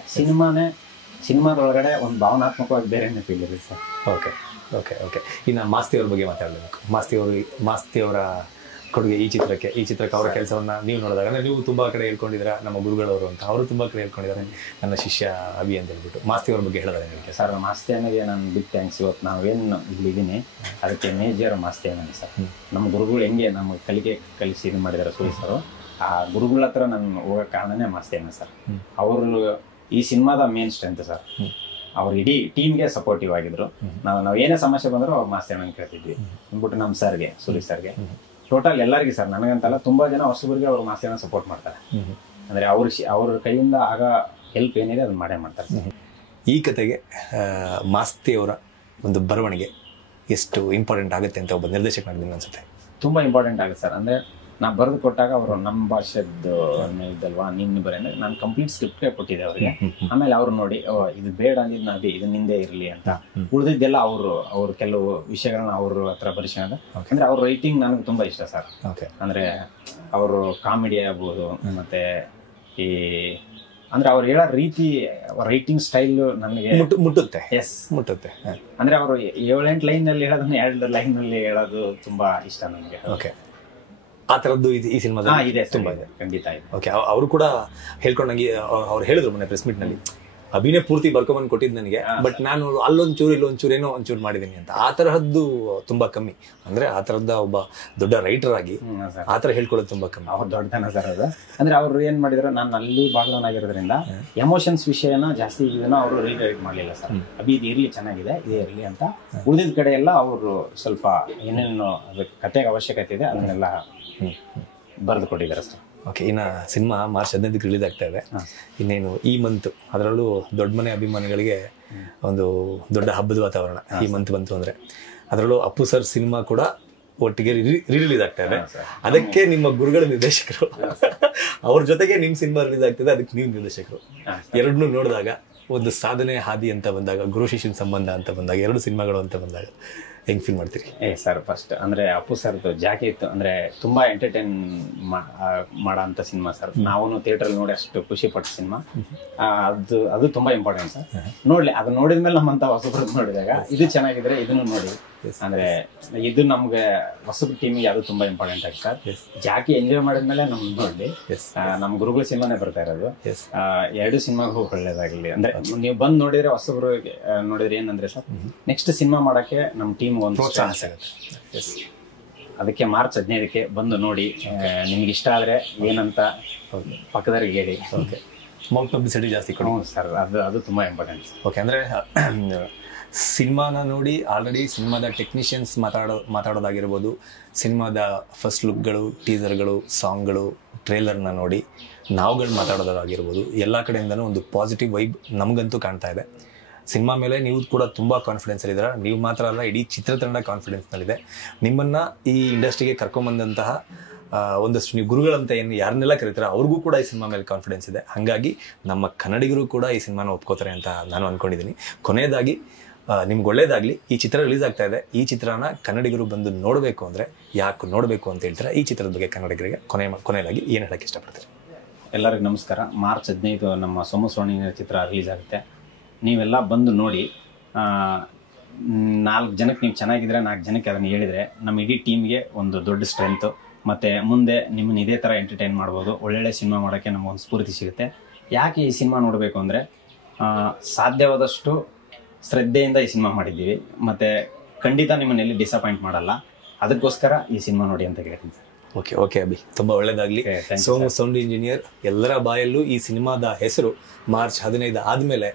ಸಿನಿಮಾದೊಳಗಡೆ ಒಂದು ಭಾವನಾತ್ಮಕವಾಗಿ ಬೇರೆನೇ ಫೀಲ್ ಇದೆ ಸರ್. ಓಕೆ ಓಕೆ ಓಕೆ, ಇನ್ನು ಮಾಸ್ತಿ ಅವ್ರ ಬಗ್ಗೆ ಮಾತಾಡಬೇಕು. ಮಾಸ್ತಿ ಅವರ ಕೊಡುಗೆ ಈ ಚಿತ್ರಕ್ಕೆ ಅವರ ಕೆಲಸವನ್ನ ನೀವು ನೋಡಿದಾಗ, ಅಂದ್ರೆ ನೀವು ತುಂಬಾ ಕಡೆ ಹೇಳ್ಕೊಂಡಿದ್ದೀರಾ ನಮ್ಮ ಗುರುಗಳವರು ಅಂತ, ಅವರು ತುಂಬಾ ಕಡೆ ಹೇಳ್ಕೊಂಡಿದ್ದಾರೆ ನನ್ನ ಶಿಷ್ಯ ಅಭಿ ಅಂತ ಹೇಳ್ಬಿಟ್ಟು. ಮಾಸ್ತಿ ಅವ್ರ ಬಗ್ಗೆ ಹೇಳಿದ್ರೆ ನನಗೆ ಸರ್, ಮಾಸ್ತಿ ಅನ್ನೋಗೆ ನಾನು ಬಿಗ್ ಥ್ಯಾಂಕ್ಸ್. ಇವತ್ತು ನಾವೇನು ಇಲ್ಲಿದ್ದೀನಿ ಅದಕ್ಕೆ ಮೇಜರ್ ಮಾಸ್ತಿ ಅನ್ನೋದು ಸರ್. ನಮ್ಮ ಗುರುಗಳು ಹೆಂಗೆ ನಮ್ಮ ಕಲಿಸಿ ಇದು ಮಾಡಿದಾರೆ ಸೂರಿಸರು, ಆ ಗುರುಗಳ ಹತ್ರ ನಾನು ಹೋಗೋ ಕಾರಣನೇ ಮಾಸ್ತಿ ಅನ್ನ ಸರ್. ಅವರು ಈ ಸಿನಿಮಾದ ಮೇನ್ ಸ್ಟ್ರೆಂತ್ ಸರ್. ಅವ್ರ ಇಡೀ ಟೀಮ್ಗೆ ಸಪೋರ್ಟಿವ್ ಆಗಿದ್ರು. ನಾವು ಏನೇ ಸಮಸ್ಯೆ ಬಂದರೂ ಅವ್ರು ಮಾಸ್ತಿ ಅಣ್ಣನ ಕೇಳ್ತಿದ್ವಿ. ಅಂದ್ಬಿಟ್ಟು ನಮ್ಮ ಸರ್ಗೆ, ಸುಲೀಶ್ ಸರ್ಗೆ, ಟೋಟಲ್ ಎಲ್ಲರಿಗೆ ಸರ್, ನನಗಂತಲ್ಲ ತುಂಬಾ ಜನ ಹೊಸಬರಿಗೆ ಅವ್ರು ಮಾಸ್ತಿ ಅಣ್ಣ ಸಪೋರ್ಟ್ ಮಾಡ್ತಾರೆ. ಅಂದ್ರೆ ಅವ್ರ ಕೈಯಿಂದ ಆಗ ಹೆಲ್ಪ್ ಏನಿದೆ ಅದನ್ನ ಮಾಡೇ ಮಾಡ್ತಾರೆ. ಈ ಕತೆಗೆ ಮಾಸ್ತಿ ಅವರ ಒಂದು ಬರವಣಿಗೆ ಎಷ್ಟು ಇಂಪಾರ್ಟೆಂಟ್ ಆಗುತ್ತೆ ಅಂತ ಒಬ್ಬ ನಿರ್ದೇಶಕನಾಗಿ ಅನ್ಸುತ್ತೆ? ತುಂಬಾ ಇಂಪಾರ್ಟೆಂಟ್ ಆಗುತ್ತೆ ಸರ್. ಅಂದ್ರೆ ನಾ ಬರೆದು ಕೊಟ್ಟಾಗ ಅವರು ನಮ್ಮ ಭಾಷೆದ್ದು ಇದ್ದಲ್ವಾ, ನೀನು ಬರೀ ಅಂದ್ರೆ ನಾನು ಕಂಪ್ಲೀಟ್ ಸ್ಕ್ರಿಪ್ಟೇ ಕೊಟ್ಟಿದ್ದೆ ಅವರಿಗೆ. ಆಮೇಲೆ ಅವ್ರು ನೋಡಿ ಇದು ಬೇಡ ಅಂದಿದ್ದು ನಾ ಇದು ನಿಂದೆ ಇರಲಿ ಅಂತ, ಉಳಿದಿದ್ದೆಲ್ಲ ಅವ್ರು ಕೆಲವು ವಿಷಯಗಳನ್ನ ಅವ್ರ ಹತ್ರ ಪರಿಚಯ. ಅಂದ್ರೆ ಅವ್ರ ರೈಟಿಂಗ್ ನನಗೆ ತುಂಬಾ ಇಷ್ಟ ಸರ್. ಅಂದ್ರೆ ಅವರು ಕಾಮಿಡಿ ಆಗ್ಬೋದು, ಮತ್ತೆ ಈ ಅಂದ್ರೆ ಅವ್ರು ಹೇಳೋ ರೀತಿ, ರೈಟಿಂಗ್ ಸ್ಟೈಲ್ ನನಗೆ ಮುಟ್ಟುತ್ತೆ. ಮುಟ್ಟುತ್ತೆ. ಅಂದ್ರೆ ಅವರು 7-8 ಲೈನ್ ನಲ್ಲಿ ಹೇಳೋದನ್ನ 2 ಲೈನ್ ನಲ್ಲಿ ಹೇಳೋದು ತುಂಬಾ ಇಷ್ಟ ನನಗೆ. ಆ ತರದ್ದು ಈ ಸಿನಿಮಾ ಇದೆ, ತುಂಬಾ ಇದೆ, ಖಂಡಿತ ಇದೆ. ಓಕೆ, ಅವರು ಕೂಡ ಹೇಳ್ಕೊಂಡಂಗೆ ಅವ್ರು ಹೇಳಿದ್ರು ಮೊನ್ನೆ ಪ್ರೆಸ್ ಮೀಟ್ ನಲ್ಲಿ, ಅಭಿನಯ ಪೂರ್ತಿ ಬರ್ಕೊಂಬಂದು ಕೊಟ್ಟಿದ್ದು ನನಗೆ, ಬಟ್ ನಾನು ಅಲ್ಲೊಂಚೂರು ಇಲ್ಲೊಂಚೂರು ಏನೋ ಒಂಚೂರು ಮಾಡಿದ್ದೀನಿ ಅಂತ. ಆ ತರಹದ್ದು ತುಂಬಾ ಕಮ್ಮಿ. ಅಂದ್ರೆ ಆ ತರದ್ದ ಒಬ್ಬ ದೊಡ್ಡ ರೈಟರ್ ಆಗಿ ಆ ತರ ಹೇಳ್ಕೊಳ್ಳೋದು ತುಂಬಾ ಕಮ್ಮಿ. ಅವ್ರ ದೊಡ್ಡತನ ಸರ್ ಅದು. ಅಂದ್ರೆ ಅವ್ರು ಏನ್ ಮಾಡಿದ್ರು, ನಾನು ಅಲ್ಲಿ ಭಾಗವನಾಗಿರೋದ್ರಿಂದ ಎಮೋಷನ್ಸ್ ವಿಷಯನ ಜಾಸ್ತಿ ಇದನ್ನ ಅವರು ರೀಡೈಟ್ ಮಾಡ್ಲಿಲ್ಲ ಸರ್. ಇದು ಇರ್ಲಿ, ಚೆನ್ನಾಗಿದೆ, ಇದೇ ಇರ್ಲಿ ಅಂತ. ಉಳಿದಿದ ಕಡೆ ಎಲ್ಲ ಅವರು ಸ್ವಲ್ಪ ಏನೇನು ಅದಕ್ಕೆ ಕತೆಗೆ ಅವಶ್ಯಕತೆ ಇದೆ ಅದನ್ನೆಲ್ಲ ಬರೆದು ಕೊಟ್ಟಿದ್ದಾರೆ ಸರ್. ಓಕೆ, ಇನ್ನು ಸಿನಿಮಾ ಮಾರ್ಚ್ 15ಕ್ಕೆ ರಿಲೀಸ್ ಆಗ್ತಾ ಇದೆ. ಇನ್ನೇನು ಈ ಮಂತ್, ಅದರಲ್ಲೂ ದೊಡ್ಡ ಮನೆ ಅಭಿಮಾನಿಗಳಿಗೆ ಒಂದು ದೊಡ್ಡ ಹಬ್ಬದ ವಾತಾವರಣ ಈ ಮಂತ್ ಬಂತು ಅಂದ್ರೆ. ಅದರಲ್ಲೂ ಅಪ್ಪು ಸರ್ ಸಿನಿಮಾ ಕೂಡ ಒಟ್ಟಿಗೆ ರಿಲೀಸ್ ಆಗ್ತಾ ಇದೆ. ಅದಕ್ಕೆ ನಿಮ್ಮ ಗುರುಗಳ ನಿರ್ದೇಶಕರು, ಅವ್ರ ಜೊತೆಗೆ ನಿಮ್ ಸಿನಿಮಾ ರಿಲೀಸ್ ಆಗ್ತದೆ, ಅದಕ್ಕೆ ನೀವು ನಿರ್ದೇಶಕರು. ಎರಡನ್ನೂ ನೋಡಿದಾಗ ಒಂದು ಸಾಧನೆ ಹಾದಿ ಅಂತ ಬಂದಾಗ, ಗುರು ಶಿಷ್ಯನ ಸಂಬಂಧ ಅಂತ ಬಂದಾಗ, 2 ಸಿನಿಮಾಗಳು ಅಂತ ಬಂದಾಗ ಹೆಂಗ್ ಫೀಲ್ ಮಾಡ್ತೀರಿ? ಸರ್, ಫಸ್ಟ್ ಅಂದ್ರೆ ಅಪ್ಪು ಸರ್ದು ಜಾಕೆಟ್ ಅಂದ್ರೆ ತುಂಬಾ ಎಂಟರ್ಟೈನ್ ಮಾಡೋ ಅಂತ ಸಿನಿಮಾ ಸರ್. ನಾವು ಥಿಯೇಟರ್ ನೋಡಿ ಅಷ್ಟು ಖುಷಿ ಪಟ್ಟ ಸಿನಿಮಾ ಅದು ತುಂಬಾ ಇಂಪಾರ್ಟೆಂಟ್ ಸರ್. ನೋಡ್ಲಿ, ಅದು ನೋಡಿದ್ಮೇಲೆ ನಮ್ಮಂತ ಹೊಸಬ್ರು ನೋಡಿದಾಗ ಇದು ಚೆನ್ನಾಗಿದ್ರೆ ಇದನ್ನು ನೋಡಿ. ಅಂದ್ರೆ ಇದು ನಮ್ಗೆ ಹೊಸಬ್ರ ಟೀಮಿಗೆ ಅದು ತುಂಬಾ ಇಂಪಾರ್ಟೆಂಟ್ ಆಗಿ ಸರ್. ಜಾಕಿ ಎಂಜಾಯ್ ಮಾಡಿದ್ಮೇಲೆ ನಮ್ಗೆ ನೋಡ್ಲಿ, ನಮ್ ಗುರುಗಳ ಸಿನಿಮಾನೇ ಬರ್ತಾ ಇರೋದು. 2 ಸಿನಿಮಾಗೂ ಒಳ್ಳೇದಾಗ್ಲಿ. ಅಂದ್ರೆ ನೀವು ಬಂದ್ ನೋಡಿದ್ರೆ, ಹೊಸಬ್ರು ನೋಡಿದ್ರೆ ಏನಂದ್ರೆ ಸರ್, ನೆಕ್ಸ್ಟ್ ಸಿನಿಮಾ ಮಾಡಕ್ಕೆ ನಮ್ ಟೀಮ್ ಒಂದು ಪ್ರೋತ್ಸಾಹ ಸಿಗುತ್ತೆ. ಅದಕ್ಕೆ ಮಾರ್ಚ್ 15ಕ್ಕೆ ಬಂದು ನೋಡಿ. ನಿಮ್ಗೆ ಇಷ್ಟ ಆದ್ರೆ ಏನಂತ ಪಕ್ಕದವ್ರಿಗೆ ಹೇಳಿ. ಮೌತ್ ಪಬ್ಲಿಸಿಟಿ ಜಾಸ್ತಿ ಕೊಡಿ ಸರ್, ಅದು ತುಂಬಾ ಇಂಪಾರ್ಟೆಂಟ್. ಓಕೆ, ಅಂದ್ರೆ ಸಿನಿಮಾನ ನೋಡಿ ಆಲ್ರೆಡಿ ಸಿನಿಮಾದ ಟೆಕ್ನಿಷಿಯನ್ಸ್ ಮಾತಾಡೋದಾಗಿರ್ಬೋದು, ಸಿನಿಮಾದ ಫಸ್ಟ್ ಲುಕ್ಗಳು, ಟೀಸರ್ಗಳು, ಸಾಂಗ್ಗಳು, ಟ್ರೇಲರ್ನ ನೋಡಿ ನಾವುಗಳು ಮಾತಾಡೋದಾಗಿರ್ಬೋದು, ಎಲ್ಲ ಕಡೆಯಿಂದನೂ ಒಂದು ಪಾಸಿಟಿವ್ ವೈಬ್ ನಮಗಂತೂ ಕಾಣ್ತಾ ಇದೆ. ಸಿನಿಮಾ ಮೇಲೆ ನೀವು ಕೂಡ ತುಂಬ ಕಾನ್ಫಿಡೆನ್ಸಲ್ಲಿದ್ದೀರ. ನೀವು ಮಾತ್ರ ಅಲ್ಲ, ಇಡೀ ಚಿತ್ರತಂಡ ಕಾನ್ಫಿಡೆನ್ಸ್ನಲ್ಲಿದೆ. ನಿಮ್ಮನ್ನು ಈ ಇಂಡಸ್ಟ್ರಿಗೆ ಕರ್ಕೊಂಬಂದಂತಹ ಒಂದಷ್ಟು ನೀವು ಗುರುಗಳಂತ ಏನು ಯಾರನ್ನೆಲ್ಲ ಕರೀತಾರೆ ಅವ್ರಿಗೂ ಕೂಡ ಈ ಸಿನಿಮಾ ಮೇಲೆ ಕಾನ್ಫಿಡೆನ್ಸ್ ಇದೆ. ಹಾಗಾಗಿ ನಮ್ಮ ಕನ್ನಡಿಗರು ಕೂಡ ಈ ಸಿನಿಮಾನ ಒಪ್ಕೋತಾರೆ ಅಂತ ನಾನು ಅಂದ್ಕೊಂಡಿದ್ದೀನಿ. ಕೊನೆಯದಾಗಿ ನಿಮ್ಗೆ ಒಳ್ಳೇದಾಗಲಿ. ಈ ಚಿತ್ರ ರಿಲೀಸ್ ಆಗ್ತಾ ಇದೆ. ಈ ಚಿತ್ರನ ಕನ್ನಡಿಗರು ಬಂದು ನೋಡಬೇಕು ಅಂದರೆ ಯಾಕೆ ನೋಡಬೇಕು ಅಂತ ಹೇಳ್ತಾರೆ? ಈ ಚಿತ್ರದ ಬಗ್ಗೆ ಕನ್ನಡಿಗರಿಗೆ ಕೊನೆಯದಾಗಿ ಏನು ಹೇಳಕ್ಕೆ ಇಷ್ಟಪಡ್ತೀರಿ? ಎಲ್ಲರಿಗೂ ನಮಸ್ಕಾರ. ಮಾರ್ಚ್ 15 ನಮ್ಮ ಸೋಮು ಸೋಣಿನ ಚಿತ್ರ ರಿಲೀಸ್ ಆಗುತ್ತೆ. ನೀವೆಲ್ಲ ಬಂದು ನೋಡಿ. 4 ಜನಕ್ಕೆ ನೀವು ಚೆನ್ನಾಗಿದ್ರೆ, 4 ಜನಕ್ಕೆ ಅದನ್ನು ಹೇಳಿದರೆ ನಮ್ಮ ಇಡೀ ಟೀಮ್ಗೆ ಒಂದು ದೊಡ್ಡ ಸ್ಟ್ರೆಂತು. ಮತ್ತು ಮುಂದೆ ನಿಮ್ಮನ್ನು ಇದೇ ಥರ ಎಂಟರ್ಟೈನ್ ಮಾಡ್ಬೋದು. ಒಳ್ಳೊಳ್ಳೆ ಸಿನಿಮಾ ಮಾಡೋಕ್ಕೆ ನಮಗೊಂದು ಸ್ಫೂರ್ತಿ ಸಿಗುತ್ತೆ. ಯಾಕೆ ಈ ಸಿನಿಮಾ ನೋಡಬೇಕು ಅಂದರೆ, ಸಾಧ್ಯವಾದಷ್ಟು ಶ್ರದ್ಧೆಯಿಂದ ಈ ಸಿನಿಮಾ ಮಾಡಿದ್ದೀವಿ. ಮತ್ತು ಖಂಡಿತ ನಿಮ್ಮನ್ನೆಲ್ಲಿ ಡಿಸಪಾಯಿಂಟ್ ಮಾಡಲ್ಲ. ಅದಕ್ಕೋಸ್ಕರ ಈ ಸಿನಿಮಾ ನೋಡಿ ಅಂತ ಹೇಳ್ತೀನಿ ಸರ್. ಓಕೆ ಅಭಿ, ತುಂಬ ಒಳ್ಳೇದಾಗಲಿ. ಸೋಮು ಸೌಂಡ್ ಇಂಜಿನಿಯರ್, ಎಲ್ಲರ ಬಾಯಲ್ಲೂ ಈ ಸಿನಿಮಾದ ಹೆಸರು ಮಾರ್ಚ್ 15 ಆದಮೇಲೆ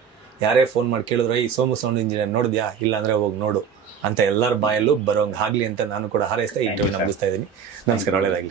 ಯಾರೇ ಫೋನ್ ಮಾಡಿ ಕೇಳಿದ್ರೆ, ಈ ಸೋಮು ಸೌಂಡ್ ಇಂಜಿನಿಯರ್ ನೋಡಿದ್ಯಾ, ಇಲ್ಲ ಅಂದರೆ ಹೋಗಿ ನೋಡು ಅಂತ ಎಲ್ಲರ ಬಾಯಲ್ಲೂ ಬರೋಂಗೆ ಆಗಲಿ ಅಂತ ನಾನು ಕೂಡ ಹಾರೈಸ್ತಾ ಈ ಇಂಟರ್ವ್ಯೂನ ಮುಗಿಸ್ತಾ ಇದ್ದೀನಿ. ನಮಸ್ಕಾರ, ಒಳ್ಳೇದಾಗಲಿ.